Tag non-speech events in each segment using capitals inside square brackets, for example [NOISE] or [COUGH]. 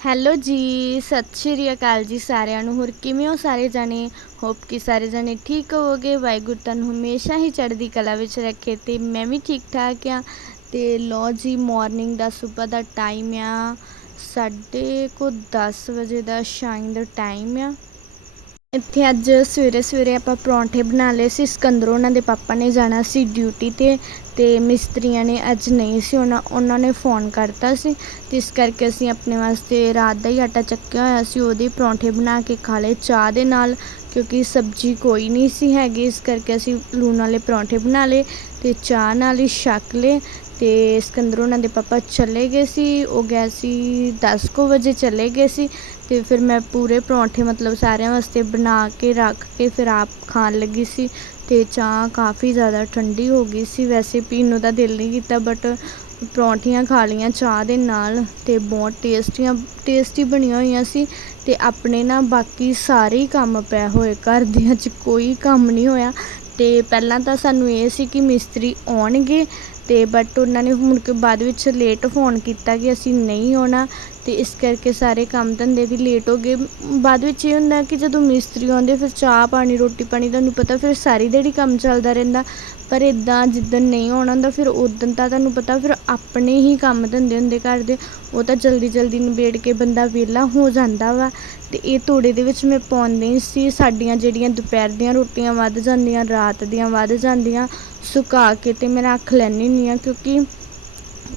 Hello ਜੀ, ਸਤਿ ਸ਼੍ਰੀ ਅਕਾਲ ਜੀ ਸਾਰਿਆਂ ਨੂੰ। ਹੋਰ ਕਿਵੇਂ ਹੋ ਸਾਰੇ ਜਾਣੇ? ਹੋਪ ਕਿ ਸਾਰੇ ਜਾਣੇ ਠੀਕ ਹੋਵੋਗੇ। ਵਾਹਿਗੁਰੂ ਤੁਹਾਨੂੰ ਹਮੇਸ਼ਾ ਹੀ ਚੜ੍ਹਦੀ ਕਲਾ ਵਿੱਚ ਰੱਖੇ ਤੇ ਮੈਂ ਵੀ ਠੀਕ ਠਾਕ ਆ ਤੇ ਲੋ ਜੀ ਮਾਰਨਿੰਗ ਦਾ ਸਵੇਰ ਦਾ ਟਾਈਮ ਆ। ਸਾਢੇ ਕੋ 10 ਵਜੇ ਦਾ ਸ਼ਾਇਦ ਦਾ ਟਾਈਮ ਆ। ਇੱਥੇ ਅੱਜ ਸਵੇਰੇ ਸਵੇਰੇ ਆਪਾਂ ਪਰੌਂਠੇ ਬਣਾ ਲਏ ਸੀ। ਸਿਕੰਦਰ ਉਹਨਾਂ ਦੇ ਪਾਪਾ ਨੇ ਜਾਣਾ ਸੀ ਡਿਊਟੀ ਤੇ। ਤੇ ਮਿਸਤਰੀਆਂ ਨੇ ਅੱਜ ਨਹੀਂ ਸੀ ਉਹਨਾਂ ਉਹਨਾਂ ਨੇ ਫੋਨ ਕਰਤਾ ਸੀ, ਤੇ ਇਸ ਕਰਕੇ ਅਸੀਂ ਆਪਣੇ ਵਾਸਤੇ ਰਾਤ ਦਾ ਹੀ ਆਟਾ ਚੱਕਿਆ ਹੋਇਆ ਸੀ, ਉਹਦੇ ਪਰੌਂਠੇ ਬਣਾ ਕੇ ਖਾ ਲਏ, ਚਾਹ ਦੇ ਨਾਲ, ਕਿਉਂਕਿ ਸਬਜ਼ੀ ਕੋਈ ਨਹੀਂ ਸੀ ਹੈਗੀ, ਇਸ ਕਰਕੇ ਅਸੀਂ ਲੂਣ ਵਾਲੇ ਪਰੌਂਠੇ ਬਣਾ ਲਏ ਤੇ ਚਾਹ ਨਾਲ ਹੀ ਛਕ ਲਏ ਤੇ ਸਿਕੰਦਰ ਉਹਨਾਂ ਦੇ ਪਾਪਾ ਚਲੇ ਗਏ ਸੀ, ਉਹ ਗਏ ਸੀ 10 ਕੁ ਵਜੇ ਚਲੇ ਗਏ ਸੀ ਤੇ ਫਿਰ ਮੈਂ ਪੂਰੇ ਪਰੌਂਠੇ ਮਤਲਬ ਸਾਰਿਆਂ ਵਾਸਤੇ ਬਣਾ ਕੇ ਰੱਖ ਕੇ ਫਿਰ ਆਪ ਖਾਣ ਲੱਗੀ ਸੀ ਤੇ ਚਾਹ ਕਾਫੀ ਜ਼ਿਆਦਾ ਠੰਡੀ ਹੋ ਗਈ ਸੀ, ਵੈਸੇ ਪੀਣ ਨੂੰ ਤਾਂ ਦਿਲ ਨਹੀਂ ਕੀਤਾ ਬਟ ਪਰੌਂਠੀਆਂ ਖਾ ਲਈਆਂ ਚਾਹ ਦੇ ਨਾਲ ਤੇ ਬਹੁਤ ਟੇਸਟੀਆਂ, ਟੇਸਟੀ ਬਣੀਆਂ ਹੋਈਆਂ ਸੀ ਤੇ ਆਪਣੇ ਨਾ ਬਾਕੀ ਸਾਰੇ ਹੀ ਕੰਮ ਪਏ ਹੋਏ ਘਰ ਦੀਆਂ 'ਚ ਕੋਈ ਕੰਮ ਨਹੀਂ ਹੋਇਆ ਤੇ ਪਹਿਲਾਂ ਤਾਂ ਸਾਨੂੰ ਇਹ ਸੀ ਕਿ ਮਿਸਤਰੀ ਆਉਣਗੇ ਤੇ ਬਟ ਉਹਨਾਂ ਨੇ ਹੁਣ ਕਿ ਬਾਅਦ ਵਿੱਚ ਲੇਟ ਫੋਨ ਕੀਤਾ ਕਿ ਅਸੀਂ ਨਹੀਂ ਆਉਣਾ ਤੇ ਇਸ ਕਰਕੇ ਸਾਰੇ ਕੰਮ ਧੰਦੇ ਵੀ ਲੇਟ ਹੋ ਗਏ। ਬਾਅਦ ਵਿੱਚ ਇਹ ਹੁੰਦਾ ਕਿ ਜਦੋਂ ਮਿਸਤਰੀ ਆਉਂਦੇ ਫਿਰ ਚਾਹ ਪਾਣੀ, ਰੋਟੀ ਪਾਣੀ ਤੁਹਾਨੂੰ ਪਤਾ ਫਿਰ ਸਾਰੀ ਦਿਹਾੜੀ ਕੰਮ ਚੱਲਦਾ ਰਹਿੰਦਾ। ਪਰ ਇਦਾਂ ਜਿੱਦਣ ਨਹੀਂ ਆਉਣਾ ਹੁੰਦਾ, ਫਿਰ ਉਦੋਂ ਤਾਂ ਤੁਹਾਨੂੰ ਪਤਾ ਫਿਰ ਆਪਣੇ ਹੀ ਕੰਮ ਧੰਦੇ ਹੁੰਦੇ ਘਰ ਦੇ। ਉਹ ਤਾਂ ਜਲਦੀ ਜਲਦੀ ਨਿਬੇੜ ਕੇ ਬੰਦਾ ਵਿਹਲਾ ਹੋ ਜਾਂਦਾ ਵਾ। ਅਤੇ ਇਹ ਤੋੜੇ ਦੇ ਵਿੱਚ ਮੈਂ ਪਾਉਂਦੀ ਸੀ, ਸਾਡੀਆਂ ਜਿਹੜੀਆਂ ਦੁਪਹਿਰ ਦੀਆਂ ਰੋਟੀਆਂ ਵੱਧ ਜਾਂਦੀਆਂ, ਰਾਤ ਦੀਆਂ ਵੱਧ ਜਾਂਦੀਆਂ, ਸੁਕਾ ਕੇ ਤੇ ਮੈਂ ਰੱਖ ਲੈਂਦੀ ਹੁੰਦੀ ਹਾਂ ਕਿਉਂਕਿ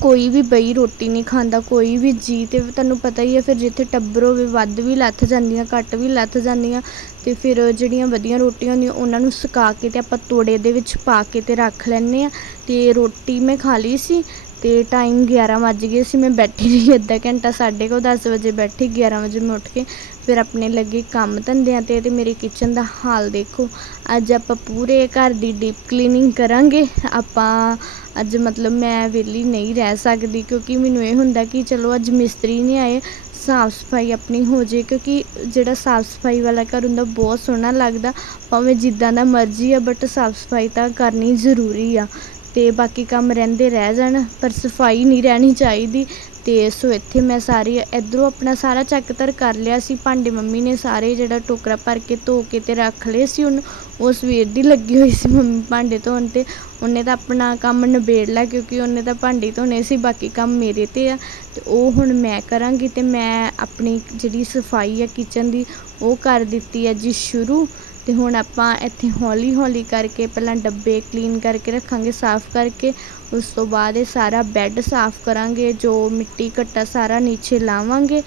ਕੋਈ ਵੀ ਬਈ ਰੋਟੀ ਨਹੀਂ ਖਾਂਦਾ, ਕੋਈ ਵੀ ਜੀ ਤੇ ਤੁਹਾਨੂੰ ਪਤਾ ਹੀ ਹੈ ਫਿਰ ਜਿੱਥੇ ਟੱਬਰ ਹੋਵੇ ਵੱਧ ਵੀ ਲੱਥ ਜਾਂਦੀਆਂ, ਘੱਟ ਵੀ ਲੱਥ ਜਾਂਦੀਆਂ ਅਤੇ ਫਿਰ ਜਿਹੜੀਆਂ ਵਧੀਆ ਰੋਟੀਆਂ ਹੁੰਦੀਆਂ ਉਹਨਾਂ ਨੂੰ ਸੁਕਾ ਕੇ ਅਤੇ ਆਪਾਂ ਤੋੜੇ ਦੇ ਵਿੱਚ ਪਾ ਕੇ ਤੇ ਰੱਖ ਲੈਂਦੇ ਹਾਂ ਅਤੇ ਰੋਟੀ ਮੈਂ ਖਾ ਲਈ ਸੀ ਅਤੇ ਟਾਈਮ 11 ਵੱਜ ਗਏ ਸੀ, ਮੈਂ ਬੈਠੀ ਰਹੀ ਅੱਧਾ ਘੰਟਾ, ਸਾਢੇ ਕੋ 10 ਵਜੇ ਬੈਠੀ 11 ਵਜੇ ਮੈਂ ਉੱਠ ਕੇ ਫਿਰ ਆਪਣੇ ਲੱਗੇ ਕੰਮ ਧੰਦਿਆਂ ਤੇ ਤੇ ਮੇਰੇ ਕਿਚਨ ਦਾ ਹਾਲ ਦੇਖੋ। ਅੱਜ ਆਪਾਂ ਪੂਰੇ ਘਰ ਦੀ ਡੀਪ ਕਲੀਨਿੰਗ ਕਰਾਂਗੇ। ਆਪਾਂ ਅੱਜ ਮਤਲਬ ਮੈਂ ਵਿਹਲੀ ਨਹੀਂ ਰਹਿ ਸਕਦੀ ਕਿਉਂਕਿ ਮੈਨੂੰ ਇਹ ਹੁੰਦਾ ਕਿ ਚਲੋ ਅੱਜ ਮਿਸਤਰੀ ਨਹੀਂ ਆਏ, ਸਾਫ਼ ਸਫ਼ਾਈ ਆਪਣੀ ਹੋ ਜੇ ਕਿਉਂਕਿ ਜਿਹੜਾ ਸਾਫ਼ ਸਫ਼ਾਈ ਵਾਲਾ ਘਰ ਹੁੰਦਾ ਬਹੁਤ ਸੋਹਣਾ ਲੱਗਦਾ, ਭਾਵੇਂ ਜਿੱਦਾਂ ਦਾ ਮਰਜ਼ੀ ਆ ਬਟ ਸਾਫ਼ ਸਫ਼ਾਈ ਤਾਂ ਕਰਨੀ ਜ਼ਰੂਰੀ ਆ ਤੇ ਬਾਕੀ ਕੰਮ ਰਹਿੰਦੇ ਰਹਿ ਜਾਣ ਪਰ ਸਫ਼ਾਈ ਨਹੀਂ ਰਹਿਣੀ ਚਾਹੀਦੀ। ਅਤੇ ਸੋ ਇੱਥੇ ਮੈਂ ਸਾਰੀ ਇੱਧਰੋਂ ਆਪਣਾ ਸਾਰਾ ਚੱਕ ਧਰ ਕਰ ਲਿਆ ਸੀ। ਭਾਂਡੇ ਮੰਮੀ ਨੇ ਸਾਰੇ ਜਿਹੜਾ ਟੋਕਰਾ ਭਰ ਕੇ ਧੋ ਕੇ ਤੇ ਰੱਖ ਲਏ ਸੀ। ਉਹਨੂੰ ਉਹ ਸਵੇਰ ਦੀ ਲੱਗੀ ਹੋਈ ਸੀ ਮੰਮੀ ਭਾਂਡੇ ਧੋਣ ਤੇ। ਉਹਨੇ ਤਾਂ ਆਪਣਾ ਕੰਮ ਨਿਬੇੜ ਲਿਆ ਕਿਉਂਕਿ ਉਹਨੇ ਤਾਂ ਭਾਂਡੇ ਧੋਣੇ ਸੀ, ਬਾਕੀ ਕੰਮ ਮੇਰੇ ਤੇ ਆ। ਤੇ ਉਹ ਹੁਣ ਮੈਂ ਕਰਾਂਗੀ ਤੇ ਮੈਂ ਆਪਣੀ ਜਿਹੜੀ ਸਫ਼ਾਈ ਆ ਕਿਚਨ ਦੀ, ਉਹ ਕਰ ਦਿੱਤੀ ਹੈ ਜੀ ਸ਼ੁਰੂ। ਅਤੇ ਹੁਣ ਆਪਾਂ ਇੱਥੇ ਹੌਲੀ ਹੌਲੀ ਕਰਕੇ ਪਹਿਲਾਂ ਡੱਬੇ ਕਲੀਨ ਕਰਕੇ ਰੱਖਾਂਗੇ, ਸਾਫ਼ ਕਰਕੇ। ਉਸ ਤੋਂ ਬਾਅਦ ਇਹ ਸਾਰਾ ਬੈੱਡ ਸਾਫ਼ ਕਰਾਂਗੇ, ਜੋ ਮਿੱਟੀ ਘੱਟਾ ਸਾਰਾ ਨੀਚੇ ਲਾਵਾਂਗੇ।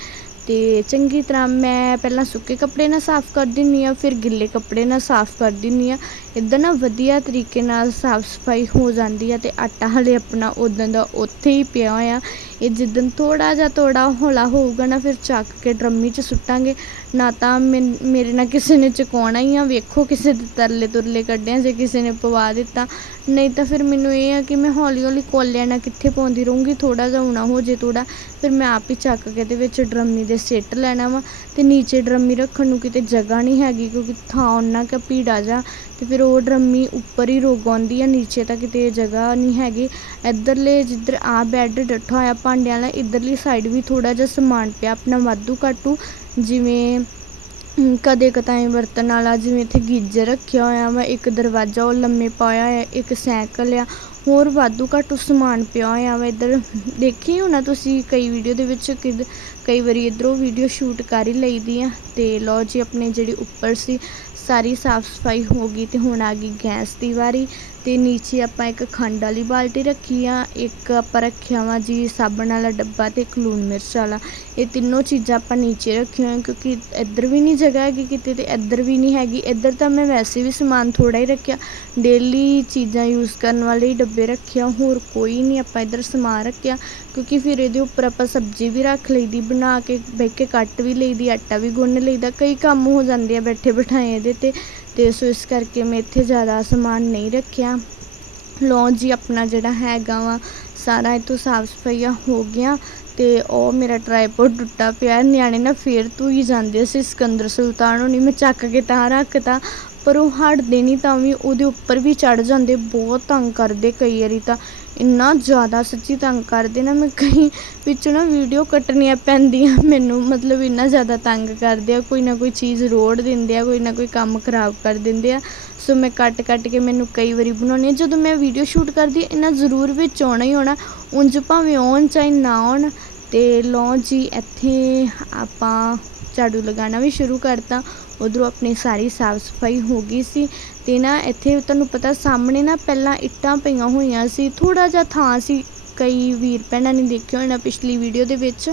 ਤੇ ਚੰਗੀ ਤਰ੍ਹਾਂ ਮੈਂ ਪਹਿਲਾਂ ਸੁੱਕੇ ਕੱਪੜੇ ਨਾਲ ਸਾਫ਼ ਕਰ ਦਿੰਨੀ ਆ, ਫਿਰ ਗਿੱਲੇ ਕੱਪੜੇ ਨਾਲ ਸਾਫ਼ ਕਰ ਦਿੰਨੀ ਆ। ਇੱਦਾਂ ਨਾ ਵਧੀਆ ਤਰੀਕੇ ਨਾਲ ਸਾਫ਼ ਸਫ਼ਾਈ ਹੋ ਜਾਂਦੀ ਆ ਅਤੇ ਆਟਾ ਹਾਲੇ ਆਪਣਾ ਉਦੋਂ ਦਾ ਉੱਥੇ ਹੀ ਪਿਆ ਹੋਇਆ। ਇਹ ਜਿੱਦਣ ਥੋੜ੍ਹਾ ਜਿਹਾ ਤੋੜਾ ਹੌਲਾ ਹੋਊਗਾ ਨਾ ਫਿਰ ਚੱਕ ਕੇ ਡਰਮੀ 'ਚ ਸੁੱਟਾਂਗੇ। ਨਾ ਤਾਂ ਮੇਰੇ ਨਾਲ ਕਿਸੇ ਨੇ ਚੁਕਾਉਣਾ ਹੀ ਆ, ਵੇਖੋ ਕਿਸੇ ਦੇ ਤਰਲੇ ਤੁਰਲੇ ਕੱਢਿਆ ਜੇ ਕਿਸੇ ਨੇ ਪਵਾ ਦਿੱਤਾ। ਨਹੀਂ ਤਾਂ ਫਿਰ ਮੈਨੂੰ ਇਹ ਆ ਕਿ ਮੈਂ ਹੌਲੀ ਹੌਲੀ ਕੋਲਿਆਂ ਨਾਲ ਕਿੱਥੇ ਪਾਉਂਦੀ ਰਹੂੰਗੀ, ਥੋੜ੍ਹਾ ਜਿਹਾ ਹੋਣਾ ਹੋ ਜੇ ਥੋੜ੍ਹਾ, ਫਿਰ ਮੈਂ ਆਪ ਹੀ ਚੱਕ ਕੇ ਤੇ ਵਿੱਚ ਡਰਮੀ ਦੇ ਸਿੱਟ ਲੈਣਾ ਵਾ। ਅਤੇ ਨੀਚੇ ਡਰਮੀ ਰੱਖਣ ਨੂੰ ਕਿਤੇ ਜਗ੍ਹਾ ਨਹੀਂ ਹੈਗੀ, ਕਿਉਂਕਿ ਥਾਂ ਉਹਨਾਂ ਕਾ ਭੀੜਾ ਜਾ ਅਤੇ ਫਿਰ ਉਹ ਡਰਮੀ ਉੱਪਰ ਹੀ ਰੋਗ ਆਉਂਦੀ ਆ, ਨੀਚੇ ਤਾਂ ਕਿਤੇ ਜਗ੍ਹਾ ਨਹੀਂ ਹੈਗੀ। ਇੱਧਰਲੇ ਜਿੱਧਰ ਆ ਬੈੱਡ ਡੱਠਾ ਹੋਇਆ ਭਾਂਡਿਆਂ ਵਾਲਾ, ਇੱਧਰਲੀ ਸਾਈਡ ਵੀ ਥੋੜਾ ਜਿਹਾ ਸਮਾਨ ਪਿਆ, ਆਪਣਾ ਵਾਧੂ ਘਾਟੂ। ਜਿਵੇਂ ਕਦੇ ਕਤਾਈ ਵਰਤਣ ਵਾਲਾ, ਜਿਵੇਂ ਇੱਥੇ ਗੀਜ਼ਰ ਰੱਖਿਆ ਹੋਇਆ ਵਾ, ਇੱਕ ਦਰਵਾਜ਼ਾ ਉਹ ਲੰਮੇ ਪਾਇਆ ਹੋਇਆ, ਇੱਕ ਸਾਈਕਲ ਆ, ਹੋਰ ਵਾਧੂ ਘਾਟੂ ਸਮਾਨ ਪਿਆ ਹੋਇਆ ਵਾ ਇੱਧਰ। ਦੇਖੀ ਹੋਣਾ ਤੁਸੀਂ ਕਈ ਵੀਡੀਓ ਦੇ ਵਿੱਚ ਕਿਦ ਕਈ ਵਾਰੀ ਇੱਧਰੋਂ ਵੀਡੀਓ ਸ਼ੂਟ ਕਰ ਹੀ ਲਈਦੀ ਆ। ਤੇ ਲੋ ਜੀ, ਆਪਣੇ ਜਿਹੜੀ ਉੱਪਰ ਸੀ ਸਾਰੀ ਸਾਫ਼ ਸਫ਼ਾਈ ਹੋ ਗਈ ਤੇ ਹੁਣ ਆ ਗਈ ਗੈਸ ਦੀ ਵਾਰੀ ਤੇ ਨੀਚੇ ਆਪਾਂ ਇੱਕ ਖੰਡ ਵਾਲੀ ਬਾਲਟੀ ਰੱਖੀ ਆ, ਇੱਕ ਆਪਾਂ ਰੱਖਿਆ ਵਾ ਜੀ ਸਾਬਣ ਵਾਲਾ ਡੱਬਾ ਤੇ ਇੱਕ ਲੂਣ ਮਿਰਚ ਵਾਲਾ। ਇਹ ਤਿੰਨੋਂ ਚੀਜ਼ਾਂ ਆਪਾਂ ਨੀਚੇ ਰੱਖੀਆਂ ਕਿਉਂਕਿ ਇੱਧਰ ਵੀ ਨਹੀਂ ਜਗ੍ਹਾ ਹੈਗੀ ਕਿਤੇ ਤੇ ਇੱਧਰ ਵੀ ਨਹੀਂ ਹੈਗੀ। ਇੱਧਰ ਤਾਂ ਮੈਂ ਵੈਸੇ ਵੀ ਸਮਾਨ ਥੋੜਾ ਹੀ ਰੱਖਿਆ। ਡੇਲੀ ਚੀਜ਼ਾਂ ਯੂਜ਼ ਕਰਨ ਵਾਲੇ ਹੀ ਡੱਬੇ ਰੱਖਿਆ ਹੋਰ ਕੋਈ ਨਹੀਂ ਆਪਾਂ ਇੱਧਰ ਸਮਾਨ ਰੱਖਿਆ। ਕਿਉਂਕਿ ਫਿਰ ਇਹਦੇ ਉੱਪਰ ਆਪਾਂ ਸਬਜ਼ੀ ਵੀ ਰੱਖ ਲਈਦੀ, ਬਣਾ ਕੇ, ਬਹਿ ਕੇ ਕੱਟ ਵੀ ਲਈਦੀ, ਆਟਾ ਵੀ ਗੁੰਨ ਲਈਦਾ, ਕਈ ਕੰਮ ਹੋ ਜਾਂਦੇ ਆ ਬੈਠੇ ਬਿਠਾਏ ਇਹਦੇ ਤੇ। ਤੇ ਸੋ ਇਸ ਕਰਕੇ ਮੈਂ ਇੱਥੇ ਜ਼ਿਆਦਾ ਸਮਾਨ ਨਹੀਂ ਰੱਖਿਆ। ਲੋ ਜੀ, ਆਪਣਾ ਜਿਹੜਾ ਹੈਗਾ ਵਾ, ਸਾਰਾ ਇਤੋਂ ਸਾਫ਼ ਸਫਾਈਆ ਹੋ ਗਿਆ ਤੇ ਉਹ ਮੇਰਾ ਟ੍ਰਾਈਪੋਡ ਟੁੱਟਾ ਪਿਆ। ਨਿਆਣੇ ਨਾ ਫੇਰ ਤੂੰ ਹੀ ਜਾਂਦੇ ਸੀ, ਸਿਕੰਦਰ ਸੁਲਤਾਨ ਹੋਣੀ, ਮੈਂ ਚੱਕ ਕੇ ਤਾਂ ਰੱਖਤਾ। ਪਰ ਉਹ ਹਟਦੇ ਨਹੀਂ ਤਾਂ ਵੀ ਉਹਦੇ ਉੱਪਰ ਵੀ ਚੜ ਜਾਂਦੇ ਬਹੁਤ ਤੰਗ ਕਰਦੇ ਕਈ ਵਾਰੀ ਤਾਂ। ਇੰਨਾ ਜ਼ਿਆਦਾ ਸੱਚੀ ਤੰਗ ਕਰਦੇ ਨਾ ਮੈਂ ਕਈ ਵਿੱਚੋਂ ਨਾ ਵੀਡੀਓ ਕੱਟਣੀਆਂ ਪੈਂਦੀਆਂ ਮੈਨੂੰ ਮਤਲਬ ਇੰਨਾ ਜ਼ਿਆਦਾ ਤੰਗ ਕਰਦੇ ਆ ਕੋਈ ਨਾ ਕੋਈ ਚੀਜ਼ ਰੋੜ ਦਿੰਦੇ ਆ ਕੋਈ ਨਾ ਕੋਈ ਕੰਮ ਖਰਾਬ ਕਰ ਦਿੰਦੇ ਆ। ਸੋ ਮੈਂ ਕੱਟ ਕੱਟ ਕੇ ਮੈਨੂੰ ਕਈ ਵਾਰੀ ਬਣਾਉਣੀ ਆ ਜਦੋਂ ਮੈਂ ਵੀਡੀਓ ਸ਼ੂਟ ਕਰਦੀ ਹਾਂ, ਇਹਨਾਂ ਜ਼ਰੂਰ ਵਿੱਚ ਆਉਣਾ ਹੀ ਆਉਣਾ ਉਂਝ ਭਾਵੇਂ ਆਉਣ ਚਾਹੇ ਨਾ ਆਉਣ ਤੇ ਲਓ ਜੀ ਇੱਥੇ ਆਪਾਂ ਝਾੜੂ ਲਗਾਉਣਾ ਵੀ ਸ਼ੁਰੂ ਕਰਤਾ। ਉਧਰੋਂ ਆਪਣੀ ਸਾਰੀ ਸਾਫ਼ ਸਫ਼ਾਈ ਹੋ ਗਈ ਸੀ ਤੇ ਨਾ ਇੱਥੇ ਤੁਹਾਨੂੰ ਪਤਾ ਸਾਹਮਣੇ ਨਾ ਪਹਿਲਾਂ ਇੱਟਾਂ ਪਈਆਂ ਹੋਈਆਂ ਸੀ ਥੋੜਾ ਜਿਹਾ ਥਾਂ ਸੀ, ਕਈ ਵੀਰ ਭੈਣਾਂ ਨੇ ਦੇਖਿਆ ਹੋਣਾ ਪਿਛਲੀ ਵੀਡੀਓ ਦੇ ਵਿੱਚ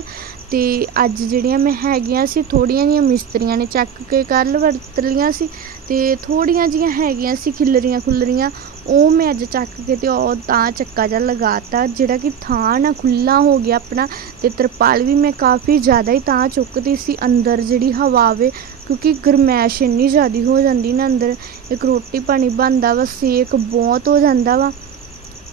ਤੇ ਅੱਜ ਜਿਹੜੀਆਂ ਮੈਂ ਹੈਗੀਆਂ ਸੀ ਥੋੜੀਆਂ ਜਿਹੀਆਂ ਮਿਸਤਰੀਆਂ ਨੇ ਚੱਕ ਕੇ ਕੱਲ ਵਰਤ ਲੀਆਂ ਸੀ ਤੇ ਥੋੜੀਆਂ ਜੀਆਂ ਹੈਗੀਆਂ ਸੀ, ਖਿਲਰੀਆਂ ਖੁੱਲਰੀਆਂ, ਉਹ ਮੈਂ ਅੱਜ ਚੱਕ ਕੇ ਤੇ ਉਹ ਤਾਂ ਚੱਕਾ ਜਿਹਾ ਲਗਾਤਾ, ਜਿਹੜਾ ਕਿ ਥਾਂ ਨਾ ਖੁੱਲਾ ਹੋ ਗਿਆ ਆਪਣਾ ਤੇ ਤਰਪਾਲ ਵੀ ਮੈਂ ਕਾਫੀ ਜ਼ਿਆਦਾ ਹੀ ਤਾਂ ਚੁੱਕਦੀ ਸੀ, ਅੰਦਰ ਜਿਹੜੀ ਹਵਾ ਆਵੇ ਕਿਉਂਕਿ ਗਰਮੈਸ਼ ਇੰਨੀ ਜ਼ਿਆਦੀ ਹੋ ਜਾਂਦੀ ਨਾ ਅੰਦਰ, ਇੱਕ ਰੋਟੀ ਪਾਣੀ ਬਣਦਾ ਵਾ, ਸੇਕ ਬਹੁਤ ਹੋ ਜਾਂਦਾ ਵਾ।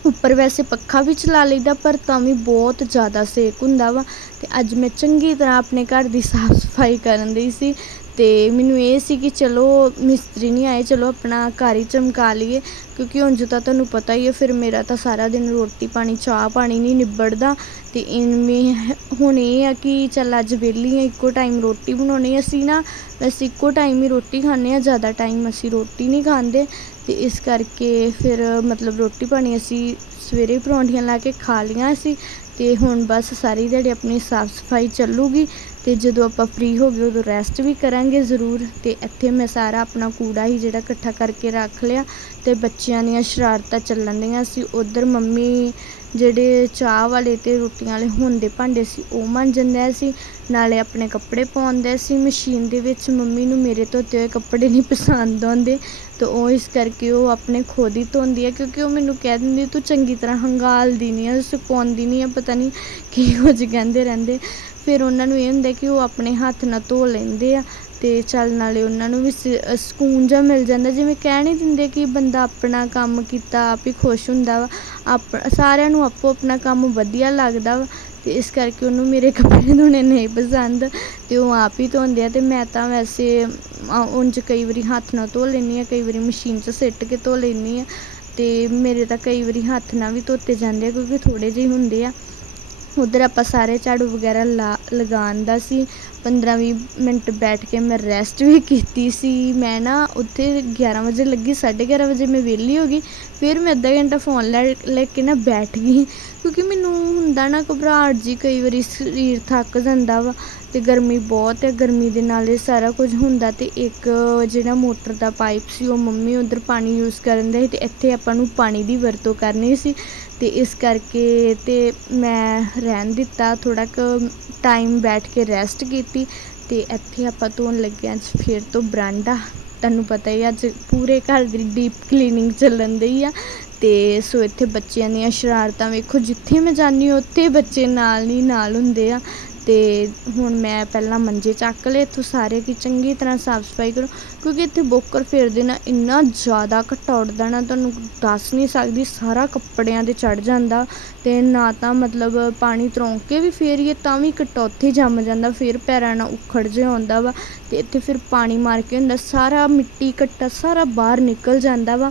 ਉੱਪਰ ਵੈਸੇ ਪੱਖਾ ਵੀ ਚਲਾ ਲਈਦਾ, ਪਰ ਤਾਂ ਵੀ ਬਹੁਤ ਜ਼ਿਆਦਾ ਸੇਕ ਹੁੰਦਾ ਵਾ। ਤੇ ਅੱਜ ਮੈਂ ਚੰਗੀ ਤਰ੍ਹਾਂ ਆਪਣੇ ਘਰ ਦੀ ਸਾਫ਼ ਸਫ਼ਾਈ ਕਰਨ ਦੀ ਸੀ। ਤੇ ਮੈਨੂੰ ਇਹ ਸੀ ਕਿ ਚਲੋ, ਮਿਸਤਰੀ ਨਹੀਂ ਆਏ, ਚਲੋ ਆਪਣਾ ਘਰ ਹੀ ਚਮਕਾ ਲਈਏ। ਕਿਉਂਕਿ ਉਂਝ ਤਾਂ ਤੁਹਾਨੂੰ ਪਤਾ ਹੀ ਹੈ, ਫਿਰ ਮੇਰਾ ਤਾਂ ਸਾਰਾ ਦਿਨ ਰੋਟੀ ਪਾਣੀ, ਚਾਹ ਪਾਣੀ ਨਹੀਂ ਨਿਬੜਦਾ। ਤੇ ਇਨਵੇਂ ਹੁਣ ਇਹ ਆ ਕਿ ਚੱਲ ਅੱਜ ਵਿਹਲੀ ਆ, ਇੱਕੋ ਟਾਈਮ ਰੋਟੀ ਬਣਾਉਣੀ ਅਸੀਂ ਨਾ ਬਸ ਇੱਕੋ ਟਾਈਮ ਹੀ ਰੋਟੀ ਖਾਂਦੇ ਆ, ਜ਼ਿਆਦਾ ਟਾਈਮ ਅਸੀਂ ਰੋਟੀ ਨਹੀਂ ਖਾਂਦੇ। ਤੇ ਇਸ ਕਰਕੇ ਫਿਰ ਮਤਲਬ ਰੋਟੀ ਪਾਣੀ ਅਸੀਂ ਸਵੇਰੇ ਪਰੌਂਠੀਆਂ ਲਾ ਕੇ ਖਾ ਲਈਆਂ ਸੀ। ਤੇ ਹੁਣ ਬਸ ਸਾਰੀ ਦਿਹਾੜੀ ਆਪਣੀ ਸਾਫ਼ ਸਫ਼ਾਈ ਚੱਲੂਗੀ। ਤੇ ਜਦੋਂ ਆਪਾਂ ਫ੍ਰੀ ਹੋ ਗਏ, ਉਦੋਂ ਰੈਸਟ ਵੀ ਕਰਾਂਗੇ ਜ਼ਰੂਰ। ਤੇ ਇੱਥੇ ਮੈਂ ਸਾਰਾ ਆਪਣਾ ਕੂੜਾ ਹੀ ਜਿਹੜਾ ਇਕੱਠਾ ਕਰਕੇ ਰੱਖ ਲਿਆ। ਤੇ ਬੱਚਿਆਂ ਦੀਆਂ ਸ਼ਰਾਰਤਾਂ ਚੱਲਣ ਦੀਆਂ ਸੀ। ਉਧਰ ਮੰਮੀ ਜਿਹੜੇ ਚਾਹ ਵਾਲੇ ਤੇ ਰੋਟੀਆਂ ਵਾਲੇ ਹੁੰਦੇ ਭਾਂਡੇ ਸੀ, ਉਹ ਮਾਂਜਦੇ ਸੀ। ਨਾਲੇ ਆਪਣੇ ਕੱਪੜੇ ਪਾਉਂਦੇ ਸੀ। ਮਸ਼ੀਨ ਦੇ ਵਿੱਚ ਮੰਮੀ ਨੂੰ ਮੇਰੇ ਧੋਤੇ ਹੋਏ ਕੱਪੜੇ ਨਹੀਂ ਪਸੰਦ ਆਉਂਦੇ। ਤਾਂ ਉਹ ਇਸ ਕਰਕੇ ਉਹ ਆਪਣੇ ਖੁਦ ਹੀ ਧੋਂਦੀ ਹੈ ਕਿਉਂਕਿ ਉਹ ਮੈਨੂੰ ਕਹਿ ਦਿੰਦੀ, ਤੂੰ ਚੰਗੀ ਤਰ੍ਹਾਂ ਹੰਗਾਲਦੀ ਨਹੀਂ ਹੈ ਸੁਕਾਉਂਦੀ ਨਹੀਂ ਹੈ ਪਤਾ ਨਹੀਂ ਕੀ ਕੁਝ ਕਹਿੰਦੇ ਰਹਿੰਦੇ। ਫਿਰ ਉਹਨਾਂ ਨੂੰ ਇਹ ਹੁੰਦਾ ਕਿ ਉਹ ਆਪਣੇ ਹੱਥ ਨਾਲ ਧੋ ਲੈਂਦੇ ਆ। ਅਤੇ ਚੱਲ ਨਾਲੇ ਉਹਨਾਂ ਨੂੰ ਵੀ ਸ- ਸਕੂਨ ਜਿਹਾ ਮਿਲ ਜਾਂਦਾ। ਜਿਵੇਂ ਕਹਿ ਨਹੀਂ ਦਿੰਦੇ ਕਿ ਬੰਦਾ ਆਪਣਾ ਕੰਮ ਕੀਤਾ ਆਪ ਹੀ ਖੁਸ਼ ਹੁੰਦਾ ਵਾ। ਆਪ ਸਾਰਿਆਂ ਨੂੰ ਆਪੋ ਆਪਣਾ ਕੰਮ ਵਧੀਆ ਲੱਗਦਾ ਵਾ। ਅਤੇ ਇਸ ਕਰਕੇ ਉਹਨੂੰ ਮੇਰੇ ਕੱਪੜੇ ਧੋਣੇ ਨਹੀਂ ਪਸੰਦ ਅਤੇ ਉਹ ਆਪ ਹੀ ਧੋਂਦੇ ਆ। ਅਤੇ ਮੈਂ ਤਾਂ ਵੈਸੇ ਅ, ਉਂਝ ਕਈ ਵਾਰੀ ਹੱਥ ਨਾਲ ਧੋ ਲੈਂਦੀ ਹਾਂ ਕਈ ਵਾਰੀ ਮਸ਼ੀਨ 'ਚ ਸਿੱਟ ਕੇ ਧੋ ਲੈਂਦੀ ਹਾਂ। ਅਤੇ ਮੇਰੇ ਤਾਂ ਕਈ ਵਾਰੀ ਹੱਥ ਨਾਲ ਵੀ ਧੋਤੇ ਜਾਂਦੇ ਆ ਕਿਉਂਕਿ ਥੋੜ੍ਹੇ ਜਿਹੇ ਹੁੰਦੇ ਆ। ਉੱਧਰ ਆਪਾਂ ਸਾਰੇ ਝਾੜੂ ਵਗੈਰਾ ਲਾ ਲਗਾਉਣ ਦਾ ਸੀ 15-20 ਮਿੰਟ ਬੈਠ ਕੇ ਮੈਂ ਰੈਸਟ ਵੀ ਕੀਤੀ ਸੀ। ਮੈਂ ਨਾ ਉੱਥੇ 11 ਵਜੇ ਲੱਗੀ 11:30 ਵਜੇ ਮੈਂ ਵਿਹਲੀ ਹੋ ਗਈ, ਫਿਰ ਮੈਂ ਅੱਧਾ ਘੰਟਾ ਫੋਨ ਲੈ ਲੈ ਕੇ ਨਾ ਬੈਠ ਗਈ। ਕਿਉਂਕਿ ਮੈਨੂੰ ਹੁੰਦਾ ਨਾ ਘਬਰਾਹਟ ਜੀ ਕਈ ਵਾਰੀ ਸਰੀਰ ਥੱਕ ਜਾਂਦਾ ਵਾ ਅਤੇ ਗਰਮੀ ਬਹੁਤ ਹੈ, ਗਰਮੀ ਦੇ ਨਾਲ ਇਹ ਸਾਰਾ ਕੁਝ ਹੁੰਦਾ ਅਤੇ ਇੱਕ ਜਿਹੜਾ ਮੋਟਰ ਦਾ ਪਾਈਪ ਸੀ, ਉਹ ਮੰਮੀ ਉੱਧਰ ਪਾਣੀ ਯੂਜ਼ ਕਰਨ ਦੇ ਅਤੇ ਇੱਥੇ ਆਪਾਂ ਨੂੰ ਪਾਣੀ ਦੀ ਵਰਤੋਂ ਕਰਨੀ ਸੀ। ਅਤੇ ਇਸ ਕਰਕੇ ਅਤੇ ਮੈਂ ਰਹਿਣ ਦਿੱਤਾ ਥੋੜ੍ਹਾ ਕੁ ਟਾਈਮ ਬੈਠ ਕੇ ਰੈਸਟ ਕੀਤੀ ਅਤੇ ਇੱਥੇ ਆਪਾਂ ਧੋਣ ਲੱਗੇ ਅੱਜ ਫਿਰ ਤੋਂ ਬਰਾਂਡਾ। ਤੁਹਾਨੂੰ ਪਤਾ ਹੀ ਆ, ਅੱਜ ਪੂਰੇ ਘਰ ਦੀ ਡੀਪ ਕਲੀਨਿੰਗ ਚੱਲਣ ਦੀ ਆ ਅਤੇ ਸੋ ਇੱਥੇ ਬੱਚਿਆਂ ਦੀਆਂ ਸ਼ਰਾਰਤਾਂ ਵੇਖੋ ਜਿੱਥੇ ਮੈਂ ਜਾਂਦੀ ਹਾਂ ਉੱਥੇ ਬੱਚੇ ਨਾਲ ਹੀ ਨਾਲ ਹੁੰਦੇ ਆ ਅਤੇ ਹੁਣ ਮੈਂ ਪਹਿਲਾਂ ਮੰਜੇ ਚੱਕ ਲਏ, ਇੱਥੋਂ ਸਾਰੇ ਕਿ ਚੰਗੀ ਤਰ੍ਹਾਂ ਸਾਫ਼ ਸਫ਼ਾਈ ਕਰੋ, ਕਿਉਂਕਿ ਇੱਥੇ ਬੋਕਰ ਫੇਰਦੇ ਨਾ, ਇੰਨਾ ਜ਼ਿਆਦਾ ਘੱਟਾ ਉੱਡਦਾ ਨਾ, ਤੁਹਾਨੂੰ ਦੱਸ ਨਹੀਂ ਸਕਦੀ, ਸਾਰਾ ਕੱਪੜਿਆਂ ਤੇ ਚੜ੍ਹ ਜਾਂਦਾ ਅਤੇ ਨਾ ਤਾਂ ਮਤਲਬ ਪਾਣੀ ਤਰੋਂਕ ਕੇ ਵੀ ਫੇਰੀਏ, ਤਾਂ ਵੀ ਘੱਟਾ ਉੱਥੇ ਜੰਮ ਜਾਂਦਾ, ਫਿਰ ਪੈਰਾਂ ਨਾਲ ਉੱਖੜ ਜਿਹਾ ਆਉਂਦਾ ਵਾ ਅਤੇ ਇੱਥੇ ਫਿਰ ਪਾਣੀ ਮਾਰ ਕੇ ਹੁੰਦਾ, ਸਾਰਾ ਮਿੱਟੀ ਘੱਟਾ ਸਾਰਾ ਬਾਹਰ ਨਿਕਲ ਜਾਂਦਾ ਵਾ।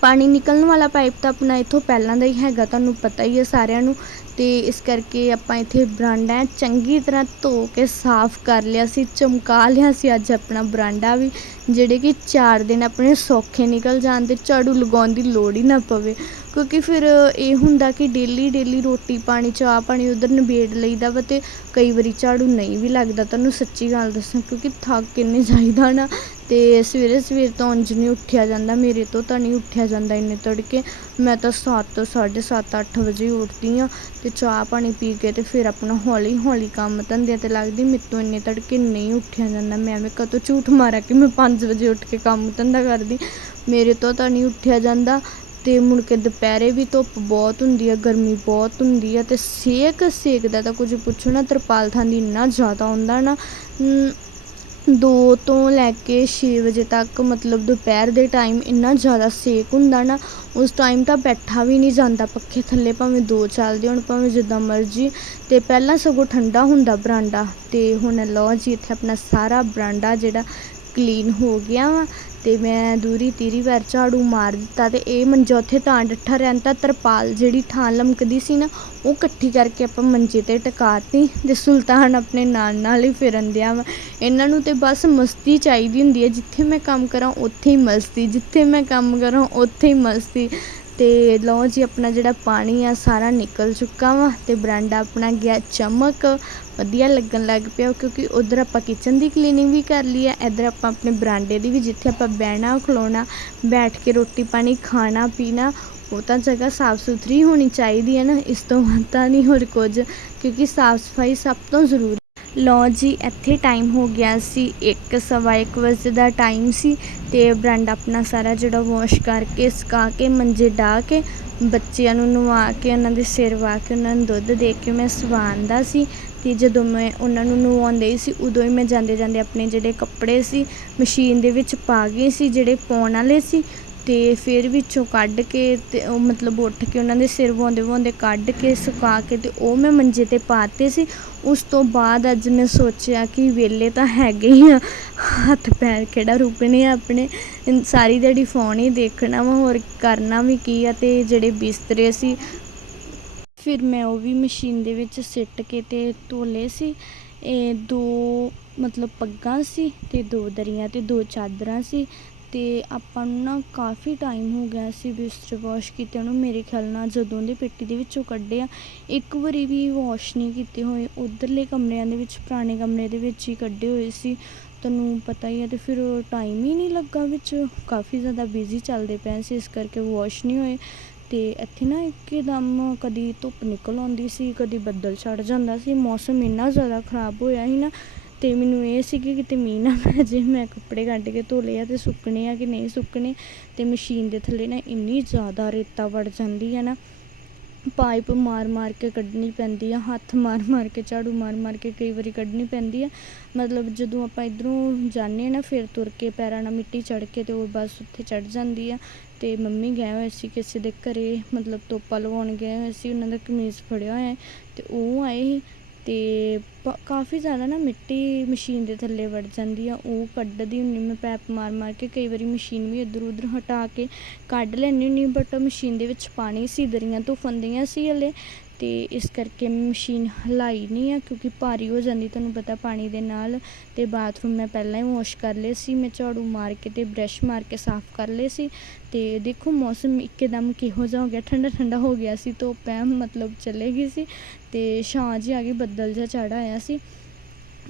ਪਾਣੀ ਨਿਕਲਣ ਵਾਲਾ ਪਾਈਪ ਤਾਂ ਆਪਣਾ ਇੱਥੋਂ ਪਹਿਲਾਂ ਦਾ ਹੀ ਹੈਗਾ, ਤੁਹਾਨੂੰ ਪਤਾ ਹੀ ਹੈ ਸਾਰਿਆਂ ਨੂੰ। ਤੇ ਇਸ ਕਰਕੇ ਆਪਾਂ ਇੱਥੇ ਬਰਾਂਡਾ ਚੰਗੀ ਤਰ੍ਹਾਂ ਧੋ ਕੇ ਸਾਫ਼ ਕਰ ਲਿਆ ਸੀ, ਚਮਕਾ ਲਿਆ ਸੀ ਅੱਜ ਆਪਣਾ ਬਰਾਂਡਾ ਵੀ, ਜਿਹੜੇ ਕਿ 4 ਦਿਨ ਆਪਣੇ ਸੌਖੇ ਨਿਕਲ ਜਾਣ ਤੇ ਝਾੜੂ ਲਗਾਉਣ ਦੀ ਲੋੜ ਹੀ ਨਾ ਪਵੇ। ਕਿਉਂਕਿ ਫਿਰ ਇਹ ਹੁੰਦਾ ਕਿ ਡੇਲੀ ਡੇਲੀ ਰੋਟੀ ਪਾਣੀ, ਚਾਹ ਪਾਣੀ ਉਧਰ ਨਿਬੇੜ ਲਈਦਾ ਵਾ ਅਤੇ ਕਈ ਵਾਰੀ ਝਾੜੂ ਨਹੀਂ ਵੀ ਲੱਗਦਾ। ਤੁਹਾਨੂੰ ਸੱਚੀ ਗੱਲ ਦੱਸਾਂ, ਕਿਉਂਕਿ ਥੱਕ ਕਿੰਨੇ ਜਾਈਦਾ ਨਾ। ਅਤੇ ਸਵੇਰੇ, ਸਵੇਰ ਤੋਂ ਉਂਝ ਨਹੀਂ ਉੱਠਿਆ ਜਾਂਦਾ, ਮੇਰੇ ਤੋਂ ਤਾਂ ਨਹੀਂ ਉੱਠਿਆ ਜਾਂਦਾ ਇੰਨੇ ਤੜਕੇ। ਮੈਂ ਤਾਂ 7 7:30 8 ਵਜੇ ਉੱਠਦੀ ਹਾਂ ਅਤੇ ਚਾਹ ਪਾਣੀ ਪੀ ਕੇ ਅਤੇ ਫਿਰ ਆਪਣਾ ਹੌਲੀ ਹੌਲੀ ਕੰਮ ਧੰਦੇ ਤੇ ਲੱਗਦੀ। ਮੇਰੇ ਤੋਂ ਇੰਨੇ ਤੜਕੇ ਨਹੀਂ ਉੱਠਿਆ ਜਾਂਦਾ। ਮੈਂ ਐਵੇਂ ਕਦੋਂ ਝੂਠ ਮਾਰਾਂ ਕਿ ਮੈਂ 5 ਵਜੇ ਉੱਠ ਕੇ ਕੰਮ ਧੰਦਾ ਕਰਦੀ। ਮੇਰੇ ਤੋਂ ਤਾਂ ਨਹੀਂ ਉੱਠਿਆ ਜਾਂਦਾ। ਅਤੇ ਮੁੜ ਕੇ ਦੁਪਹਿਰੇ ਵੀ ਧੁੱਪ ਬਹੁਤ ਹੁੰਦੀ ਆ, ਗਰਮੀ ਬਹੁਤ ਹੁੰਦੀ ਆ ਅਤੇ ਸੇਕ ਸੇਕ ਦਾ ਤਾਂ ਕੁਝ ਪੁੱਛੋ ਨਾ, ਤਰਪਾਲ ਥਾਂ ਦੀ ਇੰਨਾ ਜ਼ਿਆਦਾ ਹੁੰਦਾ ਨਾ ਦੋ ਤੋਂ ਲੈ ਕੇ ਛੇ ਵਜੇ ਤੱਕ ਮਤਲਬ ਦੁਪਹਿਰ ਦੇ ਟਾਈਮ ਇੰਨਾ ਜ਼ਿਆਦਾ ਸੇਕ ਹੁੰਦਾ ਨਾ, ਉਸ ਟਾਈਮ ਤਾਂ ਬੈਠਾ ਵੀ ਨਹੀਂ ਜਾਂਦਾ ਪੱਖੇ ਥੱਲੇ ਭਾਵੇਂ ਦੋ ਚੱਲਦੇ ਹੋਣ, ਭਾਵੇਂ ਜਿੱਦਾਂ ਮਰਜ਼ੀ ਤੇ ਪਹਿਲਾਂ ਸਗੋਂ ਠੰਡਾ ਹੁੰਦਾ ਬਰਾਂਡਾ ਤੇ ਹੁਣ ਲਓ ਜੀ ਇੱਥੇ ਆਪਣਾ ਸਾਰਾ ਬਰਾਂਡਾ ਜਿਹੜਾ ਕਲੀਨ ਹੋ ਗਿਆ ਵਾ ਤੇ ਮੈਂ ਦੂਰੀ ਤੀਰੀ ਵਾਰ ਝਾੜੂ ਮਾਰ ਦਿੱਤਾ ਤੇ ਇਹ ਮੰਜਾ ਉੱਥੇ ਤਾਂ ਡੱਠਾ ਰਹਿੰਦਾ ਤਰਪਾਲ ਜਿਹੜੀ ਥਾਂ ਲਮਕਦੀ ਸੀ ਨਾ, ਉਹ ਇਕੱਠੀ ਕਰਕੇ ਆਪਾਂ ਮੰਜੇ ਤੇ ਟਿਕਾਤੀ ਤੇ ਸੁਲਤਾਨ ਆਪਣੇ ਨਾਲ ਨਾਲ ਹੀ ਫਿਰਨ ਦਿਆ ਵਾ। ਇਹਨਾਂ ਨੂੰ ਤੇ ਬਸ ਮਸਤੀ ਚਾਹੀਦੀ ਹੁੰਦੀ ਹੈ, ਜਿੱਥੇ ਮੈਂ ਕੰਮ ਕਰਾਂ, ਉੱਥੇ ਹੀ ਮਸਤੀ, ਜਿੱਥੇ ਮੈਂ ਕੰਮ ਕਰਾਂ, ਉੱਥੇ ਹੀ ਮਸਤੀ। ਤੇ ਲਓ ਜੀ, ਆਪਣਾ ਜਿਹੜਾ ਪਾਣੀ ਆ, ਸਾਰਾ ਨਿਕਲ ਚੁੱਕਾ ਵਾ ਤੇ ਬਰਾਂਡਾ ਆਪਣਾ ਗਿਆ ਚਮਕ। ਵਧੀਆ ਲੱਗਣ ਲੱਗ ਪਿਆ ਕਿਉਂਕਿ ਉਧਰ ਆਪਾਂ ਕਿਚਨ ਦੀ ਕਲੀਨਿੰਗ ਵੀ ਕਰ ਲਈ ਹੈ, ਇੱਧਰ ਆਪਾਂ ਆਪਣੇ ਬਰਾਂਡੇ ਦੀ ਵੀ ਜਿੱਥੇ ਆਪਾਂ ਬਹਿਣਾ, ਖਲੋਣਾ, ਬੈਠ ਕੇ ਰੋਟੀ ਪਾਣੀ, ਖਾਣਾ, ਪੀਣਾ, ਉਹ ਤਾਂ ਜਗ੍ਹਾ ਸਾਫ਼ ਸੁਥਰੀ ਹੋਣੀ ਚਾਹੀਦੀ ਹੈ ਨਾ, ਇਸ ਤੋਂ ਵੱਧ ਤਾਂ ਨਹੀਂ ਹੋਰ ਕੁਝ, ਕਿਉਂਕਿ ਸਾਫ਼ ਸਫ਼ਾਈ ਸਭ ਤੋਂ ਜ਼ਰੂਰੀ ਲਓ ਜੀ, ਇੱਥੇ ਟਾਈਮ ਹੋ ਗਿਆ ਸੀ 1 ਸਵਾ ਇੱਕ ਵਜੇ ਦਾ ਟਾਈਮ ਸੀ ਤੇ ਬਰਾਂਡਾ ਆਪਣਾ ਸਾਰਾ ਜਿਹੜਾ ਵਾਸ਼ ਕਰਕੇ, ਸੁਕਾ ਕੇ, ਮੰਜੇ ਢਾ ਕੇ, ਬੱਚਿਆਂ ਨੂੰ ਨਵਾ ਕੇ, ਉਹਨਾਂ ਦੇ ਸਿਰ ਵਾ ਕੇ, ਉਹਨਾਂ ਨੂੰ ਦੁੱਧ ਦੇ ਕੇ ਮੈਂ ਸਵਾਉਂਦਾ ਸੀ। ਤੇ ਜਦੋਂ ਮੈਂ ਉਹਨਾਂ ਨੂੰ ਨਵਾਉਂਦੇ ਸੀ, ਉਦੋਂ ਹੀ ਮੈਂ ਜਾਂਦੇ ਜਾਂਦੇ ਆਪਣੇ ਜਿਹੜੇ ਕੱਪੜੇ ਸੀ, ਮਸ਼ੀਨ ਦੇ ਵਿੱਚ ਪਾ ਗਈ ਸੀ, ਜਿਹੜੇ ਪਾਉਣ ਵਾਲੇ ਸੀ ਅਤੇ ਫਿਰ ਵਿੱਚੋਂ ਕੱਢ ਕੇ ਅਤੇ ਉਹ ਮਤਲਬ ਉੱਠ ਕੇ ਉਹਨਾਂ ਦੇ ਸਿਰ ਵਾਉਂਦੇ ਵਾਉਂਦੇ ਕੱਢ ਕੇ ਸੁਕਾ ਕੇ ਅਤੇ ਉਹ ਮੈਂ ਮੰਜੇ ਤੇ ਪਾਤੇ ਸੀ। ਉਸ ਤੋਂ ਬਾਅਦ ਅੱਜ ਮੈਂ ਸੋਚਿਆ ਕਿ ਵਿਹਲੇ ਤਾਂ ਹੈਗੇ ਹੀ ਆ। ਹੱਥ ਪੈਰ ਕਿਹੜਾ ਰੁਕਣੇ ਆ ਆਪਣੇ? ਸਾਰੀ ਦਿਹਾੜੀ ਫੋਨ ਹੀ ਦੇਖਣਾ ਵਾ, ਹੋਰ ਕਰਨਾ ਵੀ ਕੀ ਆ ਅਤੇ ਜਿਹੜੇ ਬਿਸਤਰੇ ਸੀ ਫਿਰ ਮੈਂ ਉਹ ਵੀ ਮਸ਼ੀਨ ਦੇ ਵਿੱਚ ਸਿੱਟ ਕੇ ਤੇ ਧੋਲੇ ਸੀ। ਇਹ ਦੋ ਮਤਲਬ ਪੱਗਾਂ ਸੀ ਤੇ ਦੋ ਦਰੀਆਂ ਤੇ ਦੋ ਚਾਦਰਾਂ ਸੀ ਤੇ ਆਪਾਂ ਨੂੰ ਨਾ ਕਾਫੀ ਟਾਈਮ ਹੋ ਗਿਆ ਸੀ ਬਿਸਤਰੇ ਵਾਸ਼ ਕੀਤੇ ਨੂੰ। ਮੇਰੇ ਖਿਆਲ ਨਾਲ ਜਦੋਂ ਦੇ ਪੇਟੀ ਦੇ ਵਿੱਚੋਂ ਕੱਢਿਆ, ਇੱਕ ਵਾਰੀ ਵੀ ਵਾਸ਼ ਨਹੀਂ ਕੀਤੇ ਹੋਏ। ਉਧਰਲੇ ਕਮਰਿਆਂ ਦੇ ਵਿੱਚ, ਪੁਰਾਣੇ ਕਮਰੇ ਦੇ ਵਿੱਚ ਹੀ ਕੱਢੇ ਹੋਏ ਸੀ। ਤੁਹਾਨੂੰ ਪਤਾ ਹੀ ਹੈ ਤੇ ਫਿਰ ਟਾਈਮ ਹੀ ਨਹੀਂ ਲੱਗਾ ਵਿੱਚ। ਕਾਫੀ ਜ਼ਿਆਦਾ ਬਿਜ਼ੀ ਚੱਲਦੇ ਪਏ ਸੀ, ਇਸ ਕਰਕੇ ਵਾਸ਼ ਨਹੀਂ ਹੋਏ। ਅਤੇ ਇੱਥੇ ਨਾ ਇੱਕਦਮ ਕਦੀ ਧੁੱਪ ਨਿਕਲ ਆਉਂਦੀ ਸੀ, ਕਦੀ ਬੱਦਲ ਛੜ ਜਾਂਦਾ ਸੀ, ਮੌਸਮ ਇੰਨਾ ਜ਼ਿਆਦਾ ਖਰਾਬ ਹੋਇਆ ਸੀ ਨਾ ਅਤੇ ਮੈਨੂੰ ਇਹ ਸੀ ਕਿ ਕਿਤੇ ਮੀਂਹ ਨਾ ਪੈ [LAUGHS] ਜੇ ਮੈਂ ਕੱਪੜੇ ਕੱਢ ਕੇ ਧੋ ਲਏ ਆ ਅਤੇ ਸੁੱਕਣੇ ਆ ਕਿ ਨਹੀਂ ਸੁੱਕਣੇ ਅਤੇ ਮਸ਼ੀਨ ਦੇ ਥੱਲੇ ਨਾ ਇੰਨੀ ਜ਼ਿਆਦਾ ਰੇਤਾ ਵੜ ਜਾਂਦੀ ਹੈ ਨਾ। ਪਾਈਪ ਮਾਰ ਮਾਰ ਕੇ ਕੱਢਣੀ ਪੈਂਦੀ ਆ, ਹੱਥ ਮਾਰ ਮਾਰ ਕੇ, ਝਾੜੂ ਮਾਰ ਮਾਰ ਕੇ ਕਈ ਵਾਰੀ ਕੱਢਣੀ ਪੈਂਦੀ ਆ। ਮਤਲਬ ਜਦੋਂ ਆਪਾਂ ਇਧਰੋਂ ਜਾਂਦੇ ਆ ਨਾ, ਫਿਰ ਤੁਰ ਕੇ ਪੈਰਾਂ ਨਾਲ ਮਿੱਟੀ ਚੜ ਕੇ ਤੇ ਉਹ ਬਸ ਉੱਥੇ ਚੜ ਜਾਂਦੀ ਆ। ਤੇ ਮੰਮੀ ਗਏ ਹੋਏ ਸੀ ਕਿਸੇ ਦੇ ਘਰੇ, ਮਤਲਬ ਤੋਪਾ ਲਵਾਉਣ ਗਏ ਹੋਏ ਸੀ, ਉਹਨਾਂ ਦਾ ਕਮੀਜ਼ ਫੜਿਆ ਹੋਇਆ ਹੈ ਤੇ ਉਹ ਆਏ ਸੀ ਪ- ਕਾਫੀ ਜ਼ਿਆਦਾ ਨਾ ਮਿੱਟੀ ਮਸ਼ੀਨ ਦੇ ਥੱਲੇ ਵੜ ਜਾਂਦੀ ਆ, ਉਹ ਕੱਢਦੀ ਹੁੰਦੀ ਮੈਂ ਪੈਪ ਮਾਰ ਮਾਰ ਕੇ ਕਈ ਵਾਰੀ ਮਸ਼ੀਨ ਵੀ ਇੱਧਰ ਉੱਧਰ ਹਟਾ ਕੇ ਕੱਢ ਲੈਂਦੀ ਹੁੰਦੀ ਬਟ ਮਸ਼ੀਨ ਦੇ ਵਿੱਚ ਪਾਣੀ ਸੀ ਦਰੀਆਂ ਤੋਂ ਫੰਦੀਆਂ ਸੀ ਹਲੇ ਅਤੇ ਇਸ ਕਰਕੇ ਮੈਂ ਮਸ਼ੀਨ ਹਿਲਾਈ ਨਹੀਂ ਆ, ਕਿਉਂਕਿ ਭਾਰੀ ਹੋ ਜਾਂਦੀ, ਤੁਹਾਨੂੰ ਪਤਾ ਪਾਣੀ ਦੇ ਨਾਲ। ਅਤੇ ਬਾਥਰੂਮ ਮੈਂ ਪਹਿਲਾਂ ਹੀ ਵਾਸ਼ ਕਰ ਲਏ ਸੀ, ਮੈਂ ਝਾੜੂ ਮਾਰ ਕੇ ਅਤੇ ਬ੍ਰਸ਼ ਮਾਰ ਕੇ ਸਾਫ਼ ਕਰ ਲਏ ਸੀ। ਅਤੇ ਦੇਖੋ ਮੌਸਮ ਇੱਕਦਮ ਕਿਹੋ ਜਿਹਾ ਹੋ ਗਿਆ, ਠੰਡਾ ਠੰਡਾ ਹੋ ਗਿਆ ਸੀ, ਧੁੱਪ ਐ ਮਤਲਬ ਚਲੇ ਗਈ ਸੀ। ਅਤੇ ਛਾਂ ਜਿਹੀ ਆ ਗਈ, ਬੱਦਲ ਜਿਹਾ ਚੜ ਆਇਆ ਸੀ।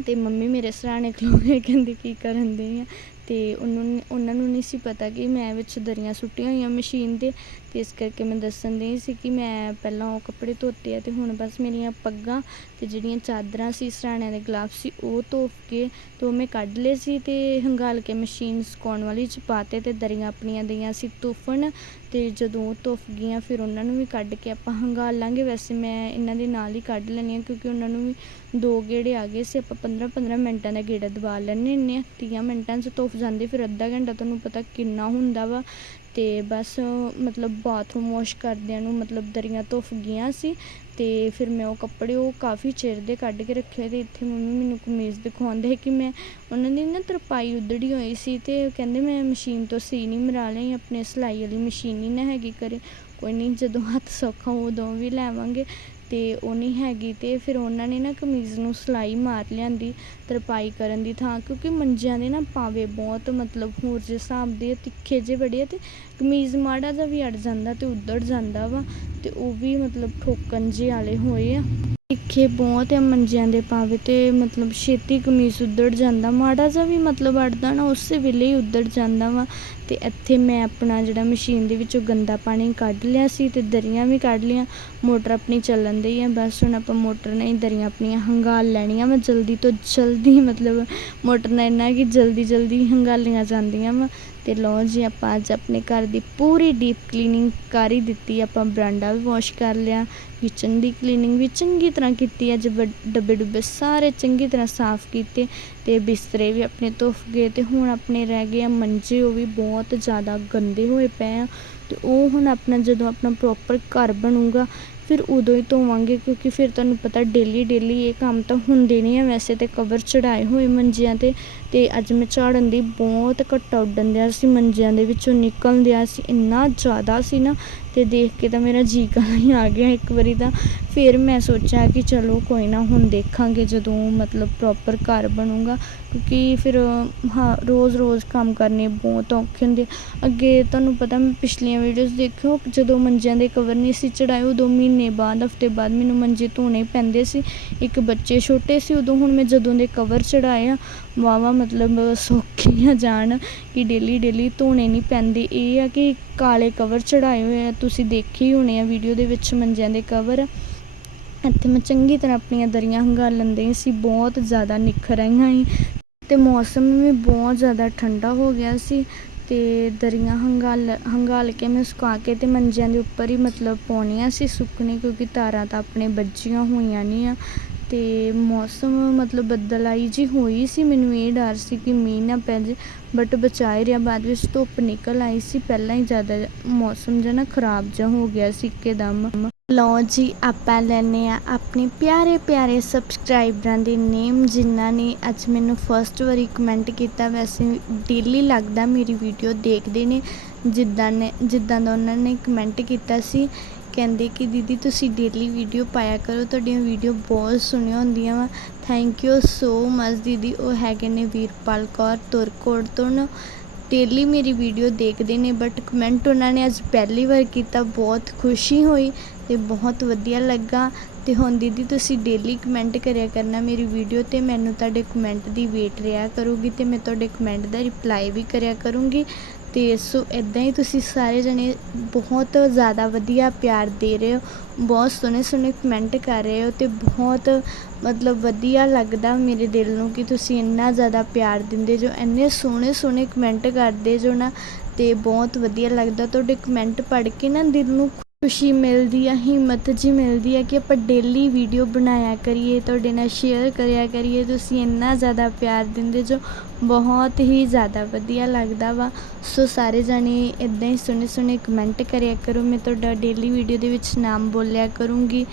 ਤੇ ਮੰਮੀ ਮੇਰੇ ਸਰਾਣੇ ਖਲੋ ਕੇ ਕਹਿੰਦੀ ਕੀ ਕਰਨ ਦੇ ਆ। ਤੇ ਉਹਨੂੰ ਉਹਨਾਂ ਨੂੰ ਨਹੀਂ ਸੀ ਪਤਾ ਕਿ ਮੈਂ ਵਿੱਚ ਦਰੀਆਂ ਸੁੱਟੀਆਂ ਹੋਈਆਂ ਮਸ਼ੀਨ ਦੇ ਤੇ ਇਸ ਕਰਕੇ ਮੈਂ ਦੱਸਣ ਦੀ ਸੀ ਕਿ ਮੈਂ ਪਹਿਲਾਂ ਉਹ ਕੱਪੜੇ ਧੋਤੇ ਆ ਤੇ ਹੁਣ ਬਸ ਮੇਰੀਆਂ ਪੱਗਾਂ ਤੇ ਜਿਹੜੀਆਂ ਚਾਦਰਾਂ ਸੀ, ਸਰਾਣਿਆਂ ਦੇ ਗਲਾਫ ਸੀ, ਉਹ ਧੋ ਕੇ ਤੇ ਉਹ ਮੈਂ ਕੱਢ ਲਏ ਸੀ ਤੇ ਹੰਗਾਲ ਕੇ ਮਸ਼ੀਨ ਸੁਕਾਉਣ ਵਾਲੀ ਚ ਪਾਤੇ ਤੇ ਦਰੀਆਂ ਆਪਣੀਆਂ ਦਈਆਂ ਸੀ ਤੁਫਣ ਤੇ ਜਦੋਂ ਉਹ ਧੁੱਫ ਗਈਆਂ ਫਿਰ ਉਹਨਾਂ ਨੂੰ ਵੀ ਕੱਢ ਕੇ ਆਪਾਂ ਹੰਗਾਲ ਲਾਂਗੇ। ਵੈਸੇ ਮੈਂ ਇਹਨਾਂ ਦੇ ਨਾਲ ਹੀ ਕੱਢ ਲੈਂਦੀ ਹਾਂ ਕਿਉਂਕਿ ਉਹਨਾਂ ਨੂੰ ਵੀ ਦੋ ਗੇੜੇ ਆ ਗਏ ਸੀ, ਆਪਾਂ 15 15 ਮਿੰਟਾਂ ਦਾ ਗੇੜਾ ਦਵਾ ਲੈਂਦੇ ਹੁੰਦੇ ਹਾਂ 30 ਮਿੰਟਾਂ 'ਚ ਧੁੱਫ ਜਾਂਦੇ, ਫਿਰ ਅੱਧਾ ਘੰਟਾ ਤੁਹਾਨੂੰ ਪਤਾ ਕਿੰਨਾ ਹੁੰਦਾ ਵਾ। ਤੇ ਬਸ, ਮਤਲਬ ਬਾਥਰੂਮ ਵਾਸ਼ ਕਰਦਿਆਂ ਨੂੰ ਮਤਲਬ ਦਰੀਆਂ ਧੁੱਫ ਗਈਆਂ ਸੀ ਅਤੇ ਫਿਰ ਮੈਂ ਉਹ ਕੱਪੜੇ ਉਹ ਕਾਫੀ ਚਿਰ ਦੇ ਕੱਢ ਕੇ ਰੱਖੇ ਅਤੇ ਇੱਥੇ ਮੰਮੀ ਮੈਨੂੰ ਕਮੀਜ਼ ਦਿਖਾਉਂਦੇ ਕਿ ਮੈਂ ਉਹਨਾਂ ਦੀ ਨਾ ਤਰਪਾਈ ਉੱਧੜੀ ਹੋਈ ਸੀ ਅਤੇ ਉਹ ਕਹਿੰਦੇ ਮੈਂ ਮਸ਼ੀਨ ਤੋਂ ਸੀ ਨਹੀਂ, ਮਰਾ ਲਈ, ਆਪਣੇ ਸਿਲਾਈ ਵਾਲੀ ਮਸ਼ੀਨ ਹੀ ਨਾ ਹੈਗੀ ਕਰੇ ਕੋਈ ਨਹੀਂ, ਜਦੋਂ ਹੱਥ ਸੌਖਾ ਉਦੋਂ ਵੀ ਲੈਵਾਂਗੇ ਤੇ ਉਹ ਨਹੀਂ ਹੈਗੀ ਤੇ ਫਿਰ ਉਹਨਾਂ ਨੇ ਨਾ ਕਮੀਜ਼ ਨੂੰ ਸਿਲਾਈ ਮਾਰ ਲਿਆਂਦੀ, ਤਰਪਾਈ ਕਰਨ ਦੀ ਥਾਂ, ਕਿਉਂਕਿ ਮੰਜਿਆਂ ਦੇ ਨਾ ਪਾਵੇ ਬਹੁਤ ਮਤਲਬ ਹੋਰ ਜੇ ਹਿਸਾਬ ਦੇ ਤਿੱਖੇ ਜਿਹੇ ਬੜੇ ਆ ਤੇ ਕਮੀਜ਼ ਮਾੜਾ ਜਿਹਾ ਵੀ ਅੜ ਜਾਂਦਾ ਤੇ ਉੱਧੜ ਜਾਂਦਾ ਵਾ ਤੇ ਉਹ ਵੀ ਮਤਲਬ ਠੋਕਣ ਜਿਹੇ ਵਾਲੇ ਹੋਏ ਆ। ਤਿੱਖੇ ਬਹੁਤ ਆ ਮੰਜਿਆਂ ਦੇ ਪਾਵੇ ਤੇ ਮਤਲਬ ਛੇਤੀ ਕਮੀਜ਼ ਉੱਧੜ ਜਾਂਦਾ। ਮਾੜਾ ਜਿਹਾ ਵੀ ਮਤਲਬ ਅੜਦਾ ਨਾ, ਉਸੇ ਵੇਲੇ ਹੀ ਉੱਧੜ ਜਾਂਦਾ ਵਾ। ਤੇ ਇੱਥੇ ਮੈਂ ਆਪਣਾ ਜਿਹੜਾ ਮਸ਼ੀਨ ਦੇ ਵਿੱਚੋਂ ਗੰਦਾ ਪਾਣੀ ਕੱਢ ਲਿਆ ਸੀ ਤੇ ਦਰੀਆਂ ਵੀ ਕੱਢ ਲਈਆਂ। ਮੋਟਰ ਆਪਣੀ ਚੱਲਣ ਦੀ ਆ, ਬਸ ਹੁਣ ਆਪਾਂ ਮੋਟਰ ਨਾਲ ਹੀ ਦਰੀਆਂ ਆਪਣੀਆਂ ਹੰਗਾਲ ਲੈਣੀਆਂ ਵਾ। ਜਲਦੀ ਤੋਂ ਜਲਦੀ ਮਤਲਬ ਮੋਟਰ ਨਾਲ ਇੰਨਾ ਕਿ ਜਲਦੀ ਜਲਦੀ ਹੰਗਾਲੀਆਂ ਜਾਂਦੀਆਂ ਵਾ। ਤੇ ਲਓ ਜੀ, ਆਪਾਂ ਅੱਜ ਆਪਣੇ ਘਰ ਦੀ ਪੂਰੀ ਡੀਪ ਕਲੀਨਿੰਗ ਕਰ ਹੀ ਦਿੱਤੀ, ਆਪਾਂ ਬਰਾਂਡਾ ਵੀ ਵਾਸ਼ ਕਰ ਲਿਆ ਕਿਚਨ ਦੀ ਕਲੀਨਿੰਗ ਵੀ ਚੰਗੀ ਤਰ੍ਹਾਂ ਕੀਤੀ, ਅੱਜ ਬ- ਡੱਬੇ ਡੁੱਬੇ ਸਾਰੇ ਚੰਗੀ ਤਰ੍ਹਾਂ ਸਾਫ਼ ਕੀਤੇ ਤੇ ਬਿਸਤਰੇ ਵੀ ਆਪਣੇ ਧੁੱਫ ਗਏ ਤੇ ਹੁਣ ਆਪਣੇ ਰਹਿ ਗਏ ਆ ਮੰਜੇ, ਉਹ ਵੀ ਬਹੁਤ ਜ਼ਿਆਦਾ ਗੰਦੇ ਹੋਏ ਪਏ ਆ ਤੇ ਉਹ ਹੁਣ ਆਪਣਾ ਜਦੋਂ ਆਪਣਾ ਪ੍ਰੋਪਰ ਘਰ ਬਣੂਗਾ ਫਿਰ ਉਦੋਂ ਹੀ ਧੋਵਾਂਗੇ, ਕਿਉਂਕਿ ਫਿਰ ਤੁਹਾਨੂੰ ਪਤਾ ਡੇਲੀ ਡੇਲੀ ਇਹ ਕੰਮ ਤਾਂ ਹੁੰਦੇ ਨਹੀਂ ਆ। ਵੈਸੇ ਤੇ ਕਵਰ ਚੜਾਏ ਹੋਏ ਮੰਜਿਆਂ ਤੇ ਤੇ ਅੱਜ ਮੈਂ ਝਾੜਨ ਦੀ ਬਹੁਤ ਘੱਟਾ ਉੱਡਣ ਦਿਆ ਸੀ, ਮੰਜਿਆਂ ਦੇ ਵਿੱਚੋਂ ਨਿਕਲਣ ਦਿਆ ਸੀ। ਇੰਨਾ ਜ਼ਿਆਦਾ ਸੀ ਨਾ ਤੇ ਦੇਖ ਕੇ ਤਾਂ ਮੇਰਾ ਜੀ ਕਰਨਾ ਹੀ ਆ ਗਿਆ। ਇੱਕ ਵਾਰੀ ਤਾਂ ਫਿਰ ਮੈਂ ਸੋਚਿਆ ਕਿ ਚਲੋ ਕੋਈ ਨਾ, ਹੁਣ ਦੇਖਾਂਗੇ ਜਦੋਂ ਮਤਲਬ ਪ੍ਰੋਪਰ ਘਰ ਬਣੂਗਾ। ਕਿਉਂਕਿ ਫਿਰ, ਹਾਂ, ਰੋਜ਼-ਰੋਜ਼ ਕੰਮ ਕਰਨੇ ਬਹੁਤ ਔਖੇ ਹੁੰਦੇ ਅੱਗੇ ਤੁਹਾਨੂੰ ਪਤਾ ਮੈਂ ਪਿਛਲੀਆਂ ਵੀਡੀਓਜ਼ ਦੇਖਿਓ, ਜਦੋਂ ਮੰਜਿਆਂ ਦੇ ਕਵਰ ਨਹੀਂ ਸੀ ਚੜਾਏ, ਉਦੋਂ ਮਹੀਨੇ ਬਾਅਦ, ਹਫ਼ਤੇ ਬਾਅਦ ਮੈਨੂੰ ਮੰਜੇ ਧੋਣੇ ਪੈਂਦੇ ਸੀ। ਇੱਕ ਬੱਚੇ ਛੋਟੇ ਸੀ, ਉਦੋਂ ਹੁਣ ਮੈਂ ਜਦੋਂ ਦੇ ਕਵਰ ਚੜਾਏ ਆ ਵਾਵਾ ਮਤਲਬ ਸੌਖੀਆਂ ਜਾਣ ਕਿ ਡੇਲੀ ਡੇਲੀ ਧੋਣੇ ਨਹੀਂ ਪੈਂਦੇ। ਇਹ ਆ ਕਿ ਕਾਲੇ ਕਵਰ ਚੜਾਏ ਹੋਏ ਆ। ਤੁਸੀਂ ਦੇਖੇ ਹੀ ਹੋਣੇ ਆ ਵੀਡੀਓ ਦੇ ਵਿੱਚ ਮੰਜਿਆਂ ਦੇ ਕਵਰ। ਇੱਥੇ ਮੈਂ ਚੰਗੀ ਤਰ੍ਹਾਂ ਆਪਣੀਆਂ ਦਰੀਆਂ ਹੰਗਾਲਣ ਦੇ ਸੀ। ਬਹੁਤ ਜ਼ਿਆਦਾ ਨਿਖਰ ਆਈਆਂ ਸੀ। ਤੇ ਮੌਸਮ ਵੀ ਬਹੁਤ ਜ਼ਿਆਦਾ ਠੰਡਾ ਹੋ ਗਿਆ ਸੀ। ਤੇ ਦਰੀਆਂ ਹੰਗਾਲ ਹੰਗਾਲ ਕੇ ਮੈਂ ਸੁਕਾ ਕੇ ਤੇ ਮੰਜਿਆਂ ਦੇ ਉੱਪਰ ਹੀ ਮਤਲਬ ਪਾਉਣੀਆਂ ਸੀ ਸੁੱਕਣੇ ਕਿਉਂਕਿ ਤਾਰਾਂ ਤਾਂ ਆਪਣੇ ਬੱਜੀਆਂ ਹੋਈਆਂ ਨਹੀਂ ਆ। ਤੇ ਮੌਸਮ ਮਤਲਬ ਬੱਦਲਾਈ ਜੀ ਹੋਈ ਸੀ, ਮੈਨੂੰ ਇਹ ਡਰ ਸੀ ਕਿ ਮੀਂਹ ਨਾ ਪੈ ਜੇ ਬਟ ਬਚਾਏ ਰਿਹਾ, ਬਾਅਦ ਵਿੱਚ ਧੁੱਪ ਨਿਕਲ ਆਈ ਸੀ, ਪਹਿਲਾਂ ਹੀ ਜ਼ਿਆਦਾ ਮੌਸਮ ਜਿਹਾ ਨਾ ਖਰਾਬ ਜਿਹਾ ਹੋ ਗਿਆ ਸੀ ਇੱਕਦਮ ਲਓ ਜੀ, ਆਪਾਂ ਲੈਨੇ ਆ ਆਪਣੇ ਪਿਆਰੇ ਪਿਆਰੇ ਸਬਸਕ੍ਰਾਈਬਰਾਂ ਦੇ ਨੇਮ ਜਿਨ੍ਹਾਂ ਨੇ ਅੱਜ ਮੈਨੂੰ ਫਰਸਟ ਵਾਰੀ ਕਮੈਂਟ ਕੀਤਾ। ਵੈਸੇ ਡੇਲੀ ਲੱਗਦਾ ਮੇਰੀ ਵੀਡੀਓ ਦੇਖਦੇ ਨੇ, ਜਿੱਦਾਂ ਨੇ, ਜਿੱਦਾਂ ਦਾ ਉਹਨਾਂ ਨੇ ਕਮੈਂਟ ਕੀਤਾ ਸੀ। ਕਹਿੰਦੇ ਕਿ ਦੀਦੀ ਤੁਸੀਂ ਡੇਲੀ ਵੀਡੀਓ ਪਾਇਆ ਕਰੋ, ਤੁਹਾਡੀਆਂ ਵੀਡੀਓ ਬਹੁਤ ਸੋਹਣੀਆਂ ਹੁੰਦੀਆਂ ਵਾ। ਥੈਂਕ ਯੂ ਸੋ ਮਚ ਦੀਦੀ। ਉਹ ਹੈਗੇ ਨੇ ਵੀਰਪਾਲ ਕੌਰ ਤੁਰਕੋਟ ਤੋਂ ਡੇਲੀ ਮੇਰੀ ਵੀਡੀਓ ਦੇਖਦੇ ਨੇ ਬਟ ਕਮੈਂਟ ਉਹਨਾਂ ਨੇ ਅੱਜ ਪਹਿਲੀ ਵਾਰ ਕੀਤਾ, ਬਹੁਤ ਖੁਸ਼ੀ ਹੋਈ ਤੇ ਬਹੁਤ ਵਧੀਆ ਲੱਗਾ। ਤੇ ਹੁਣ ਦੀਦੀ ਤੁਸੀਂ ਡੇਲੀ ਕਮੈਂਟ ਕਰਿਆ ਕਰਨਾ ਮੇਰੀ ਵੀਡੀਓ ਤੇ, ਮੈਨੂੰ ਤੁਹਾਡੇ ਕਮੈਂਟ ਦੀ ਵੇਟ ਰਿਹਾ ਕਰੂਗੀ ਤੇ ਮੈਂ ਤੁਹਾਡੇ ਕਮੈਂਟ ਦਾ ਰਿਪਲਾਈ ਵੀ ਕਰਿਆ ਕਰੂੰਗੀ। ਅਤੇ ਸੋ ਇੱਦਾਂ ਹੀ ਤੁਸੀਂ ਸਾਰੇ ਜਣੇ ਬਹੁਤ ਜ਼ਿਆਦਾ ਵਧੀਆ ਪਿਆਰ ਦੇ ਰਹੇ ਹੋ, ਬਹੁਤ ਸੋਹਣੇ ਸੋਹਣੇ ਕਮੈਂਟ ਕਰ ਰਹੇ ਹੋ ਅਤੇ ਬਹੁਤ ਮਤਲਬ ਵਧੀਆ ਲੱਗਦਾ ਮੇਰੇ ਦਿਲ ਨੂੰ ਕਿ ਤੁਸੀਂ ਇੰਨਾ ਜ਼ਿਆਦਾ ਪਿਆਰ ਦਿੰਦੇ ਜੋ, ਇੰਨੇ ਸੋਹਣੇ ਸੋਹਣੇ ਕਮੈਂਟ ਕਰਦੇ ਜੋ ਨਾ ਅਤੇ ਬਹੁਤ ਵਧੀਆ ਲੱਗਦਾ। ਤੁਹਾਡੇ ਕਮੈਂਟ ਪੜ੍ਹ ਕੇ ਨਾ ਦਿਲ ਨੂੰ ਖੁਸ਼ੀ ਮਿਲਦੀ ਆ, ਹਿੰਮਤ ਜੀ ਮਿਲਦੀ ਆ ਕਿ ਆਪਾਂ ਡੇਲੀ ਵੀਡੀਓ ਬਣਾਇਆ ਕਰੀਏ, ਤੁਹਾਡੇ ਨਾਲ ਸ਼ੇਅਰ ਕਰਿਆ ਕਰੀਏ, ਤੁਸੀਂ ਇੰਨਾ ਜ਼ਿਆਦਾ ਪਿਆਰ ਦਿੰਦੇ ਜੋ ਬਹੁਤ ਹੀ ਜ਼ਿਆਦਾ ਵਧੀਆ ਲੱਗਦਾ ਵਾ। ਸੋ ਸਾਰੇ ਜਾਣੇ ਇਦਾਂ ਹੀ ਸੋਹਣੇ ਸੋਹਣੇ ਕਮੈਂਟ ਕਰਿਆ ਕਰੋ, ਮੈਂ ਤੁਹਾਡਾ ਡੇਲੀ ਵੀਡੀਓ ਦੇ ਵਿੱਚ ਨਾਮ ਬੋਲਿਆ ਕਰੂੰਗੀ।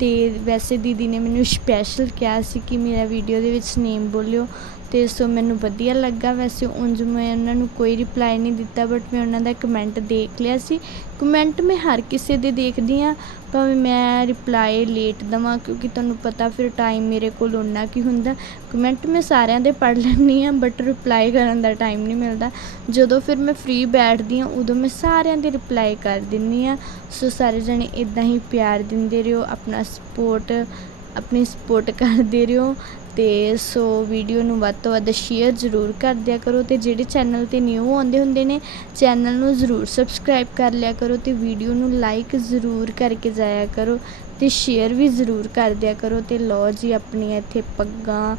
ਤੇ ਵੈਸੇ ਦੀਦੀ ਨੇ ਮੈਨੂੰ ਸਪੈਸ਼ਲ ਕਿਹਾ ਸੀ ਕਿ ਮੇਰਾ ਵੀਡੀਓ ਦੇ ਵਿੱਚ ਨੇਮ ਬੋਲਿਓ। ਅਤੇ ਸੋ ਮੈਨੂੰ ਵਧੀਆ ਲੱਗਾ। ਵੈਸੇ ਉਂਝ ਮੈਂ ਉਹਨਾਂ ਨੂੰ ਕੋਈ ਰਿਪਲਾਈ ਨਹੀਂ ਦਿੱਤਾ ਬਟ ਮੈਂ ਉਹਨਾਂ ਦਾ ਕਮੈਂਟ ਦੇਖ ਲਿਆ ਸੀ। ਕਮੈਂਟ ਮੈਂ ਹਰ ਕਿਸੇ ਦੇ ਦੇਖਦੀ ਆ ਭਾਵੇਂ ਮੈਂ ਰਿਪਲਾਈ ਲੇਟ ਦਵਾਂ, ਕਿਉਂਕਿ ਤੁਹਾਨੂੰ ਪਤਾ ਫਿਰ ਟਾਈਮ ਮੇਰੇ ਕੋਲ ਉਨਾ ਕੀ ਹੁੰਦਾ। ਕਮੈਂਟ ਮੈਂ ਸਾਰਿਆਂ ਦੇ ਪੜ੍ਹ ਲੈਂਦੀ ਆ ਬਟ ਰਿਪਲਾਈ ਕਰਨ ਦਾ ਟਾਈਮ ਨਹੀਂ ਮਿਲਦਾ। ਜਦੋਂ ਫਿਰ ਮੈਂ ਫ੍ਰੀ ਬੈਠਦੀ ਆ ਉਦੋਂ ਮੈਂ ਸਾਰਿਆਂ ਦੇ ਰਿਪਲਾਈ ਕਰ ਦਿੰਦੀ ਆ ਸੋ ਸਾਰੇ ਜਣੇ ਇਦਾਂ ਹੀ ਪਿਆਰ ਦਿੰਦੇ ਰਹੋ, ਆਪਣਾ ਸਪੋਰਟ ਆਪਣੀ ਸਪੋਰਟ ਕਰਦੇ ਰਹੋ। ਤੇ ਸੋ ਵੀਡੀਓ ਨੂੰ ਵੱਧ ਤੋਂ ਵੱਧ ਸ਼ੇਅਰ ਜ਼ਰੂਰ ਕਰ ਦਿਆ ਕਰੋ ਤੇ ਜਿਹੜੇ ਚੈਨਲ ਤੇ ਨਿਊ ਆਉਂਦੇ ਹੁੰਦੇ ਨੇ ਚੈਨਲ ਨੂੰ ਜ਼ਰੂਰ ਸਬਸਕ੍ਰਾਈਬ ਕਰ ਲਿਆ ਕਰੋ ਤੇ ਵੀਡੀਓ ਨੂੰ ਲਾਈਕ ਜ਼ਰੂਰ ਕਰਕੇ ਜਾਇਆ ਕਰੋ ਤੇ ਸ਼ੇਅਰ ਵੀ ਜ਼ਰੂਰ ਕਰ ਦਿਆ ਕਰੋ ਤੇ ਲਓ ਜੀ ਆਪਣੀਆਂ ਇੱਥੇ ਪੱਗਾਂ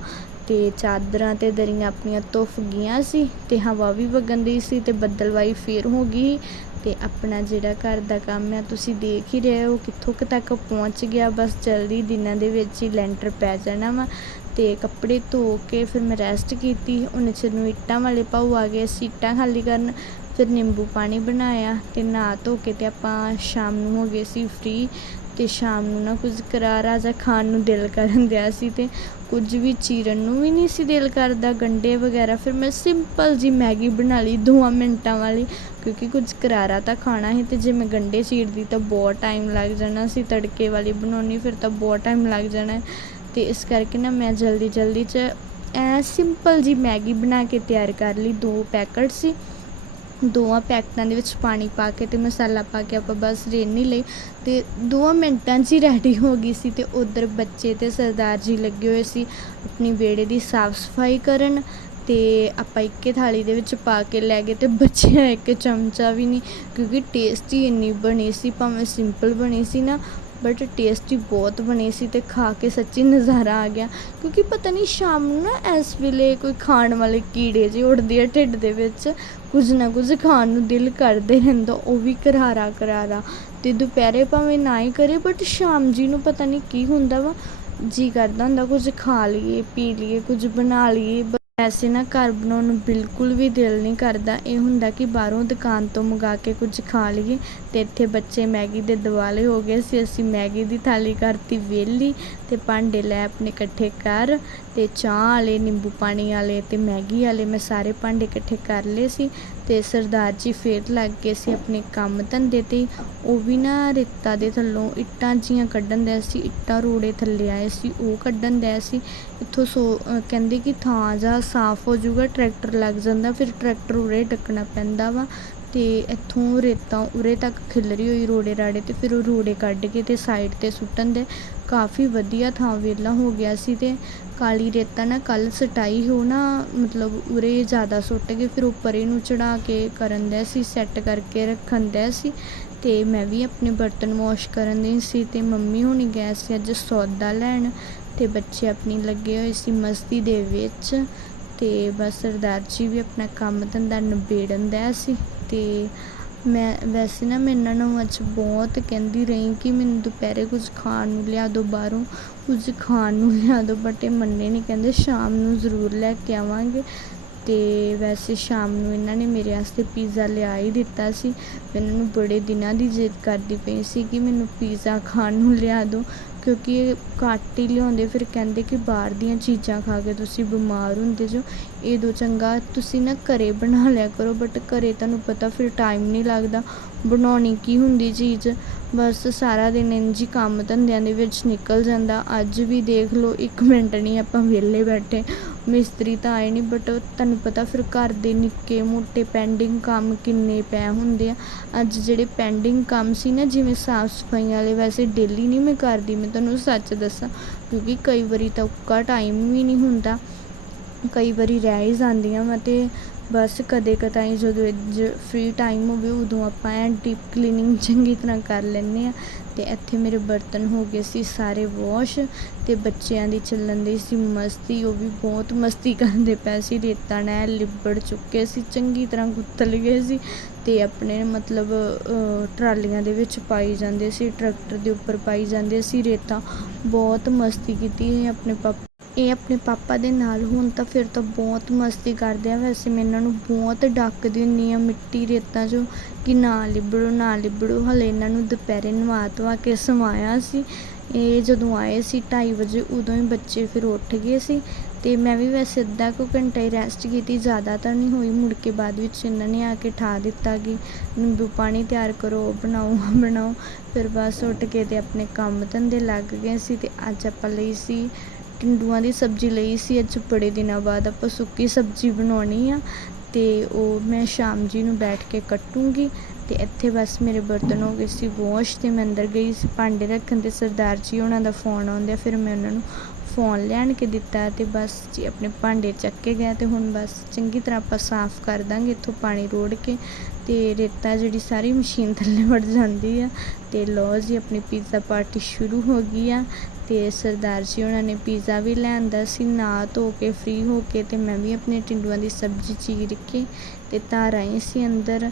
ਤੇ ਚਾਦਰਾਂ ਤੇ ਦਰੀਆਂ ਆਪਣੀਆਂ ਧੁੱਫ ਗਈਆਂ ਸੀ ਤੇ ਹਵਾ ਵੀ ਵਗਣ ਦੀ ਸੀ ਤੇ ਬੱਦਲਵਾਈ ਫੇਰ ਹੋ ਗਈ ਤੇ ਆਪਣਾ ਜਿਹੜਾ ਘਰ ਦਾ ਕੰਮ ਹੈ ਤੁਸੀਂ ਦੇਖ ਹੀ ਰਹੇ ਹੋ ਕਿੱਥੋਂ ਕੁ ਤੱਕ ਪਹੁੰਚ ਗਿਆ ਬਸ ਜਲਦੀ ਦਿਨਾਂ ਦੇ ਵਿੱਚ ਹੀ ਲੈਂਟਰ ਪੈ ਜਾਣਾ ਵਾ ਅਤੇ ਕੱਪੜੇ ਧੋ ਕੇ ਫਿਰ ਮੈਂ ਰੈਸਟ ਕੀਤੀ। ਉਹਨੇ ਚਿਰ ਨੂੰ ਇੱਟਾਂ ਵਾਲੇ ਭਾਊ ਆ ਗਏ ਅਸੀਂ ਇੱਟਾਂ ਖਾਲੀ ਕਰਨ। ਫਿਰ ਨਿੰਬੂ ਪਾਣੀ ਬਣਾਇਆ ਅਤੇ ਨਹਾ ਧੋ ਕੇ ਤੇ ਆਪਾਂ ਸ਼ਾਮ ਨੂੰ ਹੋ ਗਏ ਸੀ ਫ੍ਰੀ ਅਤੇ ਸ਼ਾਮ ਨੂੰ ਨਾ ਕੁਝ ਕਰਾਰਾ ਜਿਹਾ ਖਾਣ ਨੂੰ ਦਿਲ ਕਰਨ ਦਿਆ ਸੀ ਅਤੇ ਕੁਝ ਵੀ ਚੀਰਨ ਨੂੰ ਵੀ ਨਹੀਂ ਸੀ ਦਿਲ ਕਰਦਾ। ਗੰਡੇ ਵਗੈਰਾ ਫਿਰ ਮੈਂ ਸਿੰਪਲ ਜੀ ਮੈਗੀ ਬਣਾ ਲਈ ਦੋਆਂ ਮਿੰਟਾਂ ਵਾਲੀ, ਕਿਉਂਕਿ ਕੁਝ ਕਰਾਰਾ ਤਾਂ ਖਾਣਾ ਸੀ ਅਤੇ ਜੇ ਮੈਂ ਗੰਡੇ ਚੀਰਦੀ ਤਾਂ ਬਹੁਤ ਟਾਈਮ ਲੱਗ ਜਾਣਾ ਸੀ। ਤੜਕੇ ਵਾਲੀ ਬਣਾਉਣੀ ਫਿਰ ਤਾਂ ਬਹੁਤ ਟਾਈਮ ਲੱਗ ਜਾਣਾ। ਅਤੇ ਇਸ ਕਰਕੇ ਨਾ ਮੈਂ ਜਲਦੀ ਜਲਦੀ ਚ, ਐ ਸਿੰਪਲ ਜੀ ਮੈਗੀ ਬਣਾ ਕੇ ਤਿਆਰ ਕਰ ਲਈ। ਦੋ ਪੈਕਟ ਸੀ। ਦੋਵਾਂ ਪੈਕਟਾਂ ਦੇ ਵਿੱਚ ਪਾਣੀ ਪਾ ਕੇ ਤੇ ਮਸਾਲਾ ਪਾ ਕੇ ਆਪਾਂ ਬਸ ਰੇਨ ਲਈ। ਤੇ ਦੋਵਾਂ ਮਿੰਟਾਂ 'ਚ ਹੀ ਰੈਡੀ ਹੋ ਗਈ ਸੀ ਤੇ ਉਧਰ ਬੱਚੇ ਤੇ ਸਰਦਾਰ ਜੀ ਲੱਗੇ ਹੋਏ ਸੀ ਆਪਣੀ ਵਿਹੜੇ ਦੀ ਸਾਫ਼ ਸਫ਼ਾਈ ਕਰਨ ਤੇ ਆਪਾਂ ਇੱਕੇ ਥਾਲੀ ਦੇ ਵਿੱਚ ਪਾ ਕੇ ਲੈ ਗਏ ਤੇ ਬੱਚਿਆਂ ਇੱਕ ਚਮਚਾ ਵੀ ਨਹੀਂ, ਕਿਉਂਕਿ ਟੇਸਟੀ ਇੰਨੀ ਬਣੀ ਸੀ, ਭਾਵੇਂ ਸਿੰਪਲ ਬਣੀ ਸੀ ਨਾ ਬਟ ਟੇਸਟੀ ਬਹੁਤ ਬਣੀ ਸੀ ਤੇ ਖਾ ਕੇ ਸੱਚੀ ਨਜ਼ਾਰਾ ਆ ਗਿਆ। ਕਿਉਂਕਿ ਪਤਾ ਨਹੀਂ ਸ਼ਾਮ ਨੂੰ ਨਾ ਇਸ ਵੇਲੇ ਕੋਈ ਖਾਣ ਵਾਲੇ ਕੀੜੇ ਜਿਹੇ ਉੱਡਦੇ ਆ ਢਿੱਡ ਦੇ ਵਿੱਚ। ਕੁਝ ਨਾ ਕੁਝ ਖਾਣ ਨੂੰ ਦਿਲ ਕਰਦੇ ਰਹਿੰਦਾ, ਉਹ ਵੀ ਕਰਾਰਾ ਕਰਾਰਾ। ਤੇ ਦੁਪਹਿਰੇ ਭਾਵੇਂ ਨਾ ਹੀ ਕਰੇ ਬਟ ਸ਼ਾਮ ਜੀ ਨੂੰ ਪਤਾ ਨਹੀਂ ਕੀ ਹੁੰਦਾ ਵਾ। ਜੀ ਕਰਦਾ ਹੁੰਦਾ ਕੁਝ ਖਾ ਲਈਏ, ਪੀ ਲਈਏ, ਕੁਝ ਬਣਾ ਲਈਏ ਵੈਸੇ ਨਾ ਘਰ ਬਣਾਉਣ ਨੂੰ ਬਿਲਕੁਲ ਵੀ ਦਿਲ ਨਹੀਂ ਕਰਦਾ। ਇਹ ਹੁੰਦਾ ਕਿ ਬਾਹਰੋਂ ਦੁਕਾਨ ਤੋਂ ਮੰਗਾ ਕੇ ਕੁਝ ਖਾ ਲਈਏ ਅਤੇ ਇੱਥੇ ਬੱਚੇ ਮੈਗੀ ਦੇ ਦਿਵਾਲੇ ਹੋ ਗਏ ਸੀ। ਅਸੀਂ ਮੈਗੀ ਦੀ ਥਾਲੀ ਕਰਤੀ ਵਿਹਲੀ ਅਤੇ ਭਾਂਡੇ ਲੈ ਆਪਣੇ ਇਕੱਠੇ ਕਰ ਅਤੇ ਚਾਹ ਵਾਲੇ, ਨਿੰਬੂ ਪਾਣੀ ਵਾਲੇ ਅਤੇ ਮੈਗੀ ਵਾਲੇ ਮੈਂ ਸਾਰੇ ਭਾਂਡੇ ਇਕੱਠੇ ਕਰ ਲਏ ਸੀ। ਤੇ ਸਰਦਾਰ ਜੀ ਫੇਰ ਲੱਗ ਗਏ ਸੀ ਆਪਣੇ ਕੰਮ ਧੰਦੇ ਤੇ। ਉਹ ਵੀ ਨਾ ਰੇਤਾ ਦੇ ਥੱਲੋਂ ਇੱਟਾਂ ਜੀਆਂ ਕੱਢਣ ਦੇ ਸੀ, ਇੱਟਾਂ ਰੋੜੇ ਥੱਲੇ ਆਏ ਸੀ, ਉਹ ਕੱਢਣ ਦੇ ਸੀ। ਇੱਥੋਂ ਸੋ ਕਹਿੰਦੇ ਕਿ ਥਾਂ ਜਾ ਸਾਫ਼ ਹੋ ਜਾਊਗਾ, ਟਰੈਕਟਰ ਲੱਗ ਜਾਂਦਾ, ਫਿਰ ਟਰੈਕਟਰ ਉਰੇ ਡੱਕਣਾ ਪੈਂਦਾ ਵਾ। ਤੇ ਇੱਥੋਂ ਰੇਤਾ ਉਰੇ ਤੱਕ ਖਿਲਰੀ ਹੋਈ ਰੋੜੇ ਰਾੜੇ ਤੇ ਫਿਰ ਉਹ ਰੋੜੇ ਕੱਢ ਕੇ ਤੇ ਸਾਈਡ ਤੇ ਸੁੱਟਣ ਦੇ। ਕਾਫੀ ਵਧੀਆ ਥਾਂ ਵਿਹਲਾ ਹੋ ਗਿਆ ਸੀ ਤੇ ਕਾਲੀ ਰੇਤਾ ਨਾ ਕੱਲ ਸਟਾਈ ਹੋ ਨਾ, ਮਤਲਬ ਉਰੇ ਜ਼ਿਆਦਾ ਸੁੱਟ ਗਏ ਫਿਰ ਉੱਪਰ ਇਹਨੂੰ ਚੜਾ ਕੇ ਕਰਨ ਦਿਆ ਸੀ ਸੈੱਟ ਕਰਕੇ ਰੱਖਣ ਦਿਆ ਸੀ ਤੇ ਮੈਂ ਵੀ ਆਪਣੇ ਬਰਤਨ ਵਾਸ਼ ਕਰਨ ਦੀ ਸੀ ਤੇ ਮੰਮੀ ਹੁਣੀ ਗਏ ਸੀ ਅੱਜ ਸੌਦਾ ਲੈਣ ਤੇ ਬੱਚੇ ਆਪਣੀ ਲੱਗੇ ਹੋਏ ਸੀ ਮਸਤੀ ਦੇ ਵਿੱਚ ਤੇ ਬਸ ਸਰਦਾਰ ਜੀ ਵੀ ਆਪਣਾ ਕੰਮ ਧੰਦਾ ਨਿਬੇੜਨ ਦਾ ਸੀ ਤੇ ਮੈਂ ਵੈਸੇ ਨਾ ਮੈਂ ਇਹਨਾਂ ਨੂੰ ਅੱਜ ਬਹੁਤ ਕਹਿੰਦੀ ਰਹੀ ਕਿ ਮੈਨੂੰ ਦੁਪਹਿਰੇ ਕੁਝ ਖਾਣ ਨੂੰ ਲਿਆ ਦਿਓ, ਬਾਹਰੋਂ ਕੁਝ ਖਾਣ ਨੂੰ ਲਿਆ ਦਿਓ ਬਟ ਇਹ ਮੰਨੇ ਨਹੀਂ ਕਹਿੰਦੇ ਸ਼ਾਮ ਨੂੰ ਜ਼ਰੂਰ ਲੈ ਕੇ ਆਵਾਂਗੇ। ਅਤੇ ਵੈਸੇ ਸ਼ਾਮ ਨੂੰ ਇਹਨਾਂ ਨੇ ਮੇਰੇ ਵਾਸਤੇ ਪੀਜ਼ਾ ਲਿਆ ਹੀ ਦਿੱਤਾ ਸੀ। ਮੈਂ ਇਹਨਾਂ ਨੂੰ ਬੜੇ ਦਿਨਾਂ ਦੀ ਜਿੱਦ ਕਰਦੀ ਪਈ ਸੀ ਕਿ ਮੈਨੂੰ ਪੀਜ਼ਾ ਖਾਣ ਨੂੰ ਲਿਆ ਦਿਓ। ਕਿਉਂਕਿ ਇਹ ਘੱਟ ਹੀ ਲਿਆਉਂਦੇ, ਫਿਰ ਕਹਿੰਦੇ ਕਿ ਬਾਹਰ ਦੀਆਂ ਚੀਜ਼ਾਂ ਖਾ ਕੇ ਤੁਸੀਂ ਬਿਮਾਰ ਹੁੰਦੇ ਜੋ। ਇਹ ਦੋ ਚੰਗਾ ਤੁਸੀਂ ਨਾ ਘਰੇ ਬਣਾ ਲਿਆ ਕਰੋ ਬਟ ਘਰੇ ਤੁਹਾਨੂੰ ਪਤਾ ਫਿਰ ਟਾਈਮ ਨਹੀਂ ਲੱਗਦਾ। ਬਣਾਉਣੀ ਕੀ ਹੁੰਦੀ ਚੀਜ਼? ਬਸ ਸਾਰਾ ਦਿਨ ਇੰਝ ਹੀ ਕੰਮ ਧੰਦਿਆਂ ਦੇ ਵਿੱਚ ਨਿਕਲ ਜਾਂਦਾ। ਅੱਜ ਵੀ ਦੇਖ ਲਓ, ਇੱਕ ਮਿੰਟ ਨਹੀਂ ਆਪਾਂ ਵਿਹਲੇ ਬੈਠੇ। ਮਿਸਤਰੀ ਤਾਂ ਆਏ ਨਹੀਂ ਬਟ ਤੁਹਾਨੂੰ ਪਤਾ ਫਿਰ ਘਰ ਦੇ ਨਿੱਕੇ ਮੋਟੇ ਪੈਂਡਿੰਗ ਕੰਮ ਕਿੰਨੇ ਪਏ ਹੁੰਦੇ ਆ। ਅੱਜ ਜਿਹੜੇ ਪੈਂਡਿੰਗ ਕੰਮ ਸੀ ਨਾ, ਜਿਵੇਂ ਸਾਫ਼ ਸਫ਼ਾਈ ਵਾਲੇ, ਵੈਸੇ ਡੇਲੀ ਨਹੀਂ ਮੈਂ ਕਰਦੀ, ਮੈਂ ਤੁਹਾਨੂੰ ਸੱਚ ਦੱਸਾਂ। ਕਿਉਂਕਿ ਕਈ ਵਾਰੀ ਤਾਂ ਉੱਕਾ ਟਾਈਮ ਵੀ ਨਹੀਂ ਹੁੰਦਾ। ਕਈ ਵਾਰੀ ਰਹਿ ਹੀ ਜਾਂਦੀਆਂ ਵਾ ਤੇ ਬਸ ਕਦੇ ਕਦਾਈ ਜਦੋਂ ਫ੍ਰੀ ਟਾਈਮ ਹੋਵੇ, ਉਦੋਂ ਆਪਾਂ ਐ ਡੀਪ ਕਲੀਨਿੰਗ ਚੰਗੀ ਤਰ੍ਹਾਂ ਕਰ ਲੈਂਦੇ ਆ ਤੇ ਇੱਥੇ ਮੇਰੇ ਬਰਤਨ ਹੋ ਗਏ ਸੀ ਸਾਰੇ ਵਾਸ਼ ਤੇ ਬੱਚਿਆਂ ਦੀ ਚੱਲਣ ਦੀ ਸੀ ਮਸਤੀ, ਉਹ ਵੀ ਬਹੁਤ ਮਸਤੀ ਕਰਦੇ ਪਏ ਸੀ, ਰੇਤਾ ਨਾਲ ਲਿਬੜ ਚੁੱਕੇ ਸੀ, ਚੰਗੀ ਤਰ੍ਹਾਂ ਗੁੱਤਲ ਗਏ ਸੀ ਤੇ ਆਪਣੇ ਮਤਲਬ ਟਰਾਲੀਆਂ ਦੇ ਵਿੱਚ ਪਾਈ ਜਾਂਦੇ ਸੀ, ਟਰੈਕਟਰ ਦੇ ਉੱਪਰ ਪਾਈ ਜਾਂਦੇ ਸੀ ਰੇਤਾਂ, ਬਹੁਤ ਮਸਤੀ ਕੀਤੀ ਇਹ ਆਪਣੇ ਪਾਪਾ ਇਹ ਆਪਣੇ ਪਾਪਾ ਦੇ ਨਾਲ, ਹੁਣ ਤਾਂ ਫਿਰ ਤਾਂ ਬਹੁਤ ਮਸਤੀ ਕਰਦੇ ਆ। ਵੈਸੇ ਮੈਂ ਇਹਨਾਂ ਨੂੰ ਬਹੁਤ ਡੱਕਦੀ ਹੁੰਦੀ ਆ ਮਿੱਟੀ ਰੇਤਾਂ 'ਚੋਂ ਕਿ ਨਾ ਲਿਬੜੋ ਨਾ ਲਿਬੜੋ। ਹਲੇ ਇਹਨਾਂ ਨੂੰ ਦੁਪਹਿਰੇ ਨਵਾ ਧਵਾ ਕੇ ਸਵਾਇਆ ਸੀ। ਇਹ ਜਦੋਂ ਆਏ ਸੀ 2:30 ਵਜੇ, ਉਦੋਂ ਹੀ ਬੱਚੇ ਫਿਰ ਉੱਠ ਗਏ ਸੀ। ਤੇ ਮੈਂ ਵੀ ਵੈਸੇ ਅੱਧਾ ਕੁ ਘੰਟਾ ਹੀ ਰੈਸਟ ਕੀਤੀ, ਜ਼ਿਆਦਾ ਤਾਂ ਨਹੀਂ ਹੋਈ। ਮੁੜ ਕੇ ਬਾਅਦ ਵਿੱਚ ਇਹਨਾਂ ਨੇ ਆ ਕੇ ਠਾ ਦਿੱਤਾ ਕਿ ਨਿੰਬੂ ਪਾਣੀ ਤਿਆਰ ਕਰੋ, ਬਣਾਓ ਆਹ ਬਣਾਓ। ਫਿਰ ਬਸ ਉੱਠ ਕੇ ਤੇ ਆਪਣੇ ਕੰਮ ਧੰਦੇ ਲੱਗ ਗਏ ਸੀ ਤੇ ਅੱਜ ਆਪਾਂ ਲਈ ਸੀ ਟਿੰਡੂਆਂ ਦੀ ਸਬਜ਼ੀ ਲਈ ਸੀ। ਅੱਜ ਬੜੇ ਦਿਨਾਂ ਬਾਅਦ ਆਪਾਂ ਸੁੱਕੀ ਸਬਜ਼ੀ ਬਣਾਉਣੀ ਆ ਤੇ ਉਹ ਮੈਂ ਸ਼ਾਮ ਜੀ ਨੂੰ ਬੈਠ ਕੇ ਕੱਟੂੰਗੀ ਤੇ ਇੱਥੇ ਬਸ ਮੇਰੇ ਬਰਤਨ ਹੋ ਗਏ ਸੀ ਵਾਸ਼ ਤੇ ਮੈਂ ਅੰਦਰ ਗਈ ਸੀ। ਭਾਂਡੇ ਰੱਖਣ ਤੇ ਸਰਦਾਰ ਜੀ ਉਹਨਾਂ ਦਾ ਫੋਨ ਆਉਂਦਾ, ਫਿਰ ਮੈਂ ਉਹਨਾਂ ਨੂੰ ਫੋਨ ਲੈਣ ਕੇ ਦਿੱਤਾ ਤੇ ਬਸ ਜੀ ਆਪਣੇ ਭਾਂਡੇ ਚੱਕ ਕੇ ਗਏ ਤੇ ਹੁਣ ਬਸ ਚੰਗੀ ਤਰ੍ਹਾਂ ਆਪਾਂ ਸਾਫ਼ ਕਰ ਦਾਂਗੇ, ਇੱਥੋਂ ਪਾਣੀ ਰੋੜ ਕੇ ਤੇ ਰੇਤਾ ਜਿਹੜੀ ਸਾਰੀ ਮਸ਼ੀਨ ਥੱਲੇ ਵੜ ਜਾਂਦੀ ਆ। ਤੇ ਲੋ ਜੀ, ਆਪਣੀ ਪੀਜ਼ਾ ਪਾਰਟੀ ਸ਼ੁਰੂ ਹੋ ਗਈ ਆ ਤੇ ਸਰਦਾਰ ਜੀ ਉਹਨਾਂ ਨੇ ਪੀਜ਼ਾ ਵੀ ਲਿਆਂਦਾ ਸੀ ਨਾ ਧੋ ਕੇ ਫ੍ਰੀ ਹੋ ਕੇ ਤੇ ਮੈਂ ਵੀ ਆਪਣੇ ਟਿੰਡੂਆਂ ਦੀ ਸਬਜ਼ੀ ਚੀਰ ਕੇ ਤੇ ਧਾਰ ਹੀ ਸੀ ਅੰਦਰ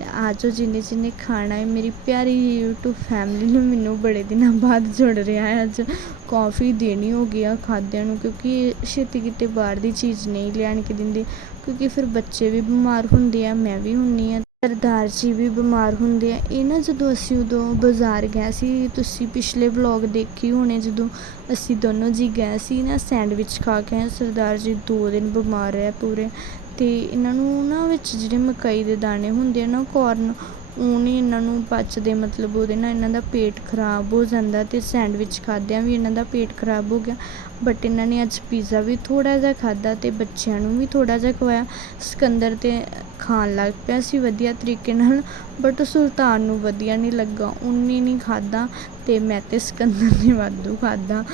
ਆਜੋ ਜਿੰਨੇ ਜਿੰਨੇ ਖਾਣਾ ਹੈ, ਮੇਰੀ ਪਿਆਰੀ YouTube ਫੈਮਿਲੀ ਨੂੰ ਮੈਨੂੰ ਬੜੇ ਦਿਨਾਂ ਬਾਅਦ ਜੁੜ ਰਿਹਾ ਹੈ। ਅੱਜ ਕਾਫੀ ਦੇਣੀ ਹੋ ਗਿਆ ਖਾਦਿਆਂ ਨੂੰ, ਕਿਉਂਕਿ ਛੇਤੀ ਕਿਤੇ ਬਾਹਰ ਦੀ ਚੀਜ਼ ਨਹੀਂ ਲਿਆਣ ਕੇ ਦਿੰਦੇ, ਕਿਉਂਕਿ ਫਿਰ ਬੱਚੇ ਵੀ ਬਿਮਾਰ ਹੁੰਦੇ ਆ, ਮੈਂ ਵੀ ਹੁੰਨੀ ਆ, ਸਰਦਾਰ ਜੀ ਵੀ ਬਿਮਾਰ ਹੁੰਦੇ ਆ। ਇਹ ਨਾ ਜਦੋਂ ਅਸੀਂ ਉਦੋਂ ਬਾਜ਼ਾਰ ਗਏ ਸੀ, ਤੁਸੀਂ ਪਿਛਲੇ ਵਲੌਗ ਦੇਖੀ ਹੋਣੇ, ਜਦੋਂ ਅਸੀਂ ਦੋਨੋਂ ਜੀ ਗਏ ਸੀ ਨਾ, ਸੈਂਡਵਿਚ ਖਾ ਕੇ ਆਏ, ਸਰਦਾਰ ਜੀ ਦੋ ਦਿਨ ਬਿਮਾਰ ਰਹੇ ਪੂਰੇ। ਅਤੇ ਇਹਨਾਂ ਨੂੰ ਨਾ ਵਿੱਚ ਜਿਹੜੇ ਮਕਈ ਦੇ ਦਾਣੇ ਹੁੰਦੇ ਆ ਨਾ ਕੋਰਨ ਉਹ ਨਹੀਂ ਇਹਨਾਂ ਨੂੰ ਪਚਦੇ, ਮਤਲਬ ਉਹਦੇ ਨਾਲ ਇਹਨਾਂ ਦਾ ਪੇਟ ਖਰਾਬ ਹੋ ਜਾਂਦਾ ਅਤੇ ਸੈਂਡਵਿਚ ਖਾਦਿਆਂ ਵੀ ਇਹਨਾਂ ਦਾ ਪੇਟ ਖਰਾਬ ਹੋ ਗਿਆ। ਬਟ ਇਹਨਾਂ ਨੇ ਅੱਜ ਪੀਜ਼ਾ ਵੀ ਥੋੜ੍ਹਾ ਜਿਹਾ ਖਾਧਾ ਅਤੇ ਬੱਚਿਆਂ ਨੂੰ ਵੀ ਥੋੜ੍ਹਾ ਜਿਹਾ ਖਵਾਇਆ। ਸਿਕੰਦਰ ਤੇ ਖਾਣ ਲੱਗ ਪਿਆ ਸੀ ਵਧੀਆ ਤਰੀਕੇ ਨਾਲ ਬਟ ਸੁਲਤਾਨ ਨੂੰ ਵਧੀਆ ਨਹੀਂ ਲੱਗਾ। ਉਹਨੇ ਨਹੀਂ ਖਾਧਾ ਅਤੇ ਮੈਂ ਤੇ ਸਿਕੰਦਰ ਨੇ ਵਾਧੂ ਖਾਧਾ।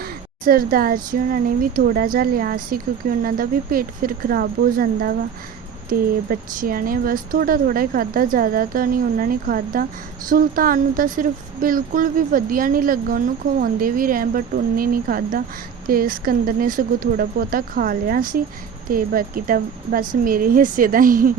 ਸਰਦਾਰ ਜੀ, ਉਹਨਾਂ ਨੇ ਵੀ ਥੋੜਾ ਜਿਹਾ ਲਿਆ ਸੀ ਕਿਉਂਕਿ ਉਹਨਾਂ ਦਾ ਵੀ ਪੇਟ ਫਿਰ ਖਰਾਬ ਹੋ ਜਾਂਦਾ ਵਾ ਤੇ ਬੱਚਿਆਂ ਨੇ ਬਸ ਥੋੜਾ ਥੋੜਾ ਹੀ ਖਾਦਾ ਜ਼ਿਆਦਾ ਤਾਂ ਨਹੀਂ ਉਹਨਾਂ ਨੇ ਖਾਦਾ ਸੁਲਤਾਨ ਨੂੰ ਤਾਂ ਸਿਰਫ ਬਿਲਕੁਲ ਵੀ ਵਧੀਆ ਨਹੀਂ ਲੱਗਾ, ਉਹਨੂੰ ਖਵਾਉਂਦੇ ਵੀ ਰਹੇ ਬਟ ਉਹਨੇ ਨਹੀਂ ਖਾਦਾ ਤੇ ਸਿਕੰਦਰ ਨੇ ਸਗੋਂ ਥੋੜਾ ਬਹੁਤਾ ਖਾ ਲਿਆ ਸੀ ਤੇ ਬਾਕੀ ਤਾਂ ਬਸ ਮੇਰੇ ਹਿੱਸੇ ਦਾ ਹੀ।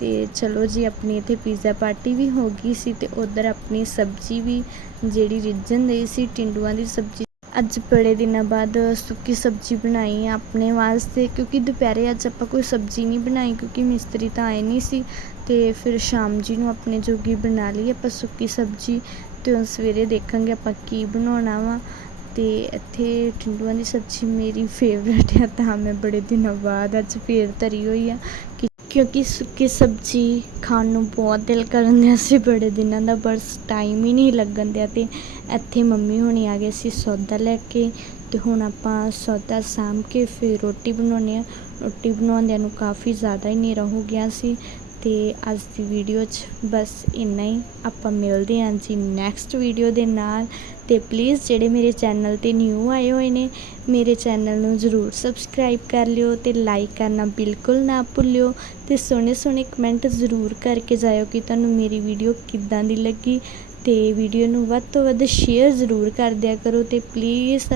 ਤੇ ਚਲੋ ਜੀ, ਆਪਣੀ ਇੱਥੇ ਪੀਜ਼ਾ ਪਾਰਟੀ ਵੀ ਹੋ ਗਈ ਸੀ ਤੇ ਉਧਰ ਆਪਣੀ ਸਬਜ਼ੀ ਵੀ ਜਿਹੜੀ ਰਿੱਝਣ ਦੀ ਸੀ, ਟਿੰਡੂਆਂ ਦੀ ਸਬਜ਼ੀ ਅੱਜ ਬੜੇ ਦਿਨਾਂ ਬਾਅਦ ਸੁੱਕੀ ਸਬਜ਼ੀ ਬਣਾਈ ਆ ਆਪਣੇ ਵਾਸਤੇ, ਕਿਉਂਕਿ ਦੁਪਹਿਰੇ ਅੱਜ ਆਪਾਂ ਕੋਈ ਸਬਜ਼ੀ ਨਹੀਂ ਬਣਾਈ, ਕਿਉਂਕਿ ਮਿਸਤਰੀ ਤਾਂ ਆਏ ਨਹੀਂ ਸੀ ਅਤੇ ਫਿਰ ਸ਼ਾਮ ਜੀ ਨੂੰ ਆਪਣੇ ਜੋਗੀ ਬਣਾ ਲਈ ਆਪਾਂ ਸੁੱਕੀ ਸਬਜ਼ੀ ਅਤੇ ਹੁਣ ਸਵੇਰੇ ਦੇਖਾਂਗੇ ਆਪਾਂ ਕੀ ਬਣਾਉਣਾ ਵਾ। ਅਤੇ ਇੱਥੇ ਟਿੰਡੂਆਂ ਦੀ ਸਬਜ਼ੀ ਮੇਰੀ ਫੇਵਰੇਟ ਆ, ਤਾਂ ਮੈਂ ਬੜੇ ਦਿਨਾਂ ਬਾਅਦ ਅੱਜ ਫੇਰ ਧਰੀ ਹੋਈ ਆ। ਕਿ- ਕਿਉਂਕਿ ਸੁੱਕੀ ਸਬਜ਼ੀ ਖਾਣ ਨੂੰ ਬਹੁਤ ਦਿਲ ਕਰਨ ਦਿਆ ਸੀ, ਬੜੇ ਦਿਨਾਂ ਦਾ ਬਸ ਟਾਈਮ ਹੀ ਨਹੀਂ ਲੱਗਣ ਦਿਆ ਅਤੇ ਇੱਥੇ ਮੰਮੀ ਹੁਣੀ ਆ ਗਏ ਸੀ ਸੌਦਾ ਲੈ ਕੇ ਅਤੇ ਹੁਣ ਆਪਾਂ ਸੌਦਾ ਸਾਂਭ ਕੇ ਫਿਰ ਰੋਟੀ ਬਣਾਉਂਦੇ ਹਾਂ ਰੋਟੀ ਬਣਾਉਂਦਿਆਂ ਨੂੰ ਕਾਫੀ ਜ਼ਿਆਦਾ ਹੀ ਹਨੇਰਾ ਹੋ ਗਿਆ ਸੀ ਅਤੇ ਅੱਜ ਦੀ ਵੀਡੀਓ 'ਚ ਬਸ ਇੰਨਾ ਹੀ। ਆਪਾਂ ਮਿਲਦੇ ਹਾਂ ਜੀ ਨੈਕਸਟ ਵੀਡੀਓ ਦੇ ਨਾਲ। ਅਤੇ ਪਲੀਜ਼ ਜਿਹੜੇ ਮੇਰੇ ਚੈਨਲ ਤੇ ਨਿਊ ਆਏ ਹੋਏ ਨੇ, ਮੇਰੇ ਚੈਨਲ ਨੂੰ ਜ਼ਰੂਰ ਸਬਸਕ੍ਰਾਈਬ ਕਰ ਲਿਓ ਅਤੇ ਲਾਈਕ ਕਰਨਾ ਬਿਲਕੁਲ ਨਾ ਭੁੱਲਿਓ। ਅਤੇ ਸੋਹਣੇ ਸੋਹਣੇ ਕਮੈਂਟ ਜ਼ਰੂਰ ਕਰਕੇ ਜਾਇਓ ਕਿ ਤੁਹਾਨੂੰ ਮੇਰੀ ਵੀਡੀਓ ਕਿੱਦਾਂ ਦੀ ਲੱਗੀ। ਅਤੇ ਵੀਡੀਓ ਨੂੰ ਵੱਧ ਤੋਂ ਵੱਧ ਸ਼ੇਅਰ ਜ਼ਰੂਰ ਕਰ ਦਿਆ ਕਰੋ ਅਤੇ ਪਲੀਜ਼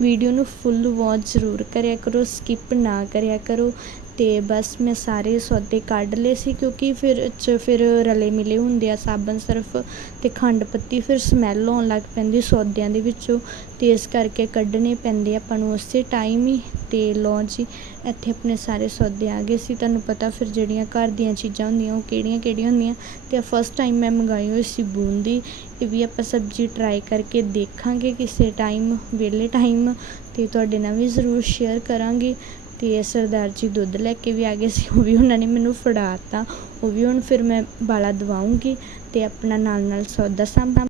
ਵੀਡੀਓ ਨੂੰ ਫੁੱਲ ਵਾਚ ਜ਼ਰੂਰ ਕਰਿਆ ਕਰੋ ਸਕਿਪ ਨਾ ਕਰਿਆ ਕਰੋ। ਅਤੇ ਬਸ ਮੈਂ ਸਾਰੇ ਸੌਦੇ ਕੱਢ ਲਏ ਸੀ ਕਿਉਂਕਿ ਫਿਰ 'ਚ ਫਿਰ ਰਲੇ ਮਿਲੇ ਹੁੰਦੇ ਆ ਸਾਬਣ ਸਰਫ ਅਤੇ ਖੰਡ ਪੱਤੀ, ਫਿਰ ਸਮੈਲ ਆਉਣ ਲੱਗ ਪੈਂਦੀ ਸੌਦਿਆਂ ਦੇ ਵਿੱਚੋਂ ਅਤੇ ਇਸ ਕਰਕੇ ਕੱਢਣੇ ਪੈਂਦੇ ਆਪਾਂ ਨੂੰ ਉਸੇ ਟਾਈਮ ਹੀ ਅਤੇ ਲਓ ਜੀ, ਇੱਥੇ ਆਪਣੇ ਸਾਰੇ ਸੌਦੇ ਆ ਗਏ ਸੀ। ਤੁਹਾਨੂੰ ਪਤਾ ਫਿਰ ਜਿਹੜੀਆਂ ਘਰ ਦੀਆਂ ਚੀਜ਼ਾਂ ਹੁੰਦੀਆਂ ਉਹ ਕਿਹੜੀਆਂ ਕਿਹੜੀਆਂ ਹੁੰਦੀਆਂ ਅਤੇ ਫਸਟ ਟਾਈਮ ਮੈਂ ਮੰਗਾਈ ਹੋਈ ਸੀ ਬੂੰਦੀ ਇਹ ਵੀ ਆਪਾਂ ਸਬਜ਼ੀ ਟਰਾਈ ਕਰਕੇ ਦੇਖਾਂਗੇ ਕਿਸੇ ਟਾਈਮ ਵਿਹਲੇ ਟਾਈਮ ਅਤੇ ਤੁਹਾਡੇ ਨਾਲ ਵੀ ਜ਼ਰੂਰ ਸ਼ੇਅਰ ਕਰਾਂਗੇ। ਅਤੇ ਸਰਦਾਰ ਜੀ ਦੁੱਧ ਲੈ ਕੇ ਵੀ ਆ ਗਏ ਸੀ, ਉਹ ਵੀ ਉਹਨਾਂ ਨੇ ਮੈਨੂੰ ਫੜਾਤਾ। ਉਹ ਵੀ ਹੁਣ ਫਿਰ ਮੈਂ ਬਾਲਾ ਦਵਾਉਂਗੀ ਅਤੇ ਆਪਣਾ ਨਾਲ ਨਾਲ ਸੌਦਾ ਸਾਂਭਾਂ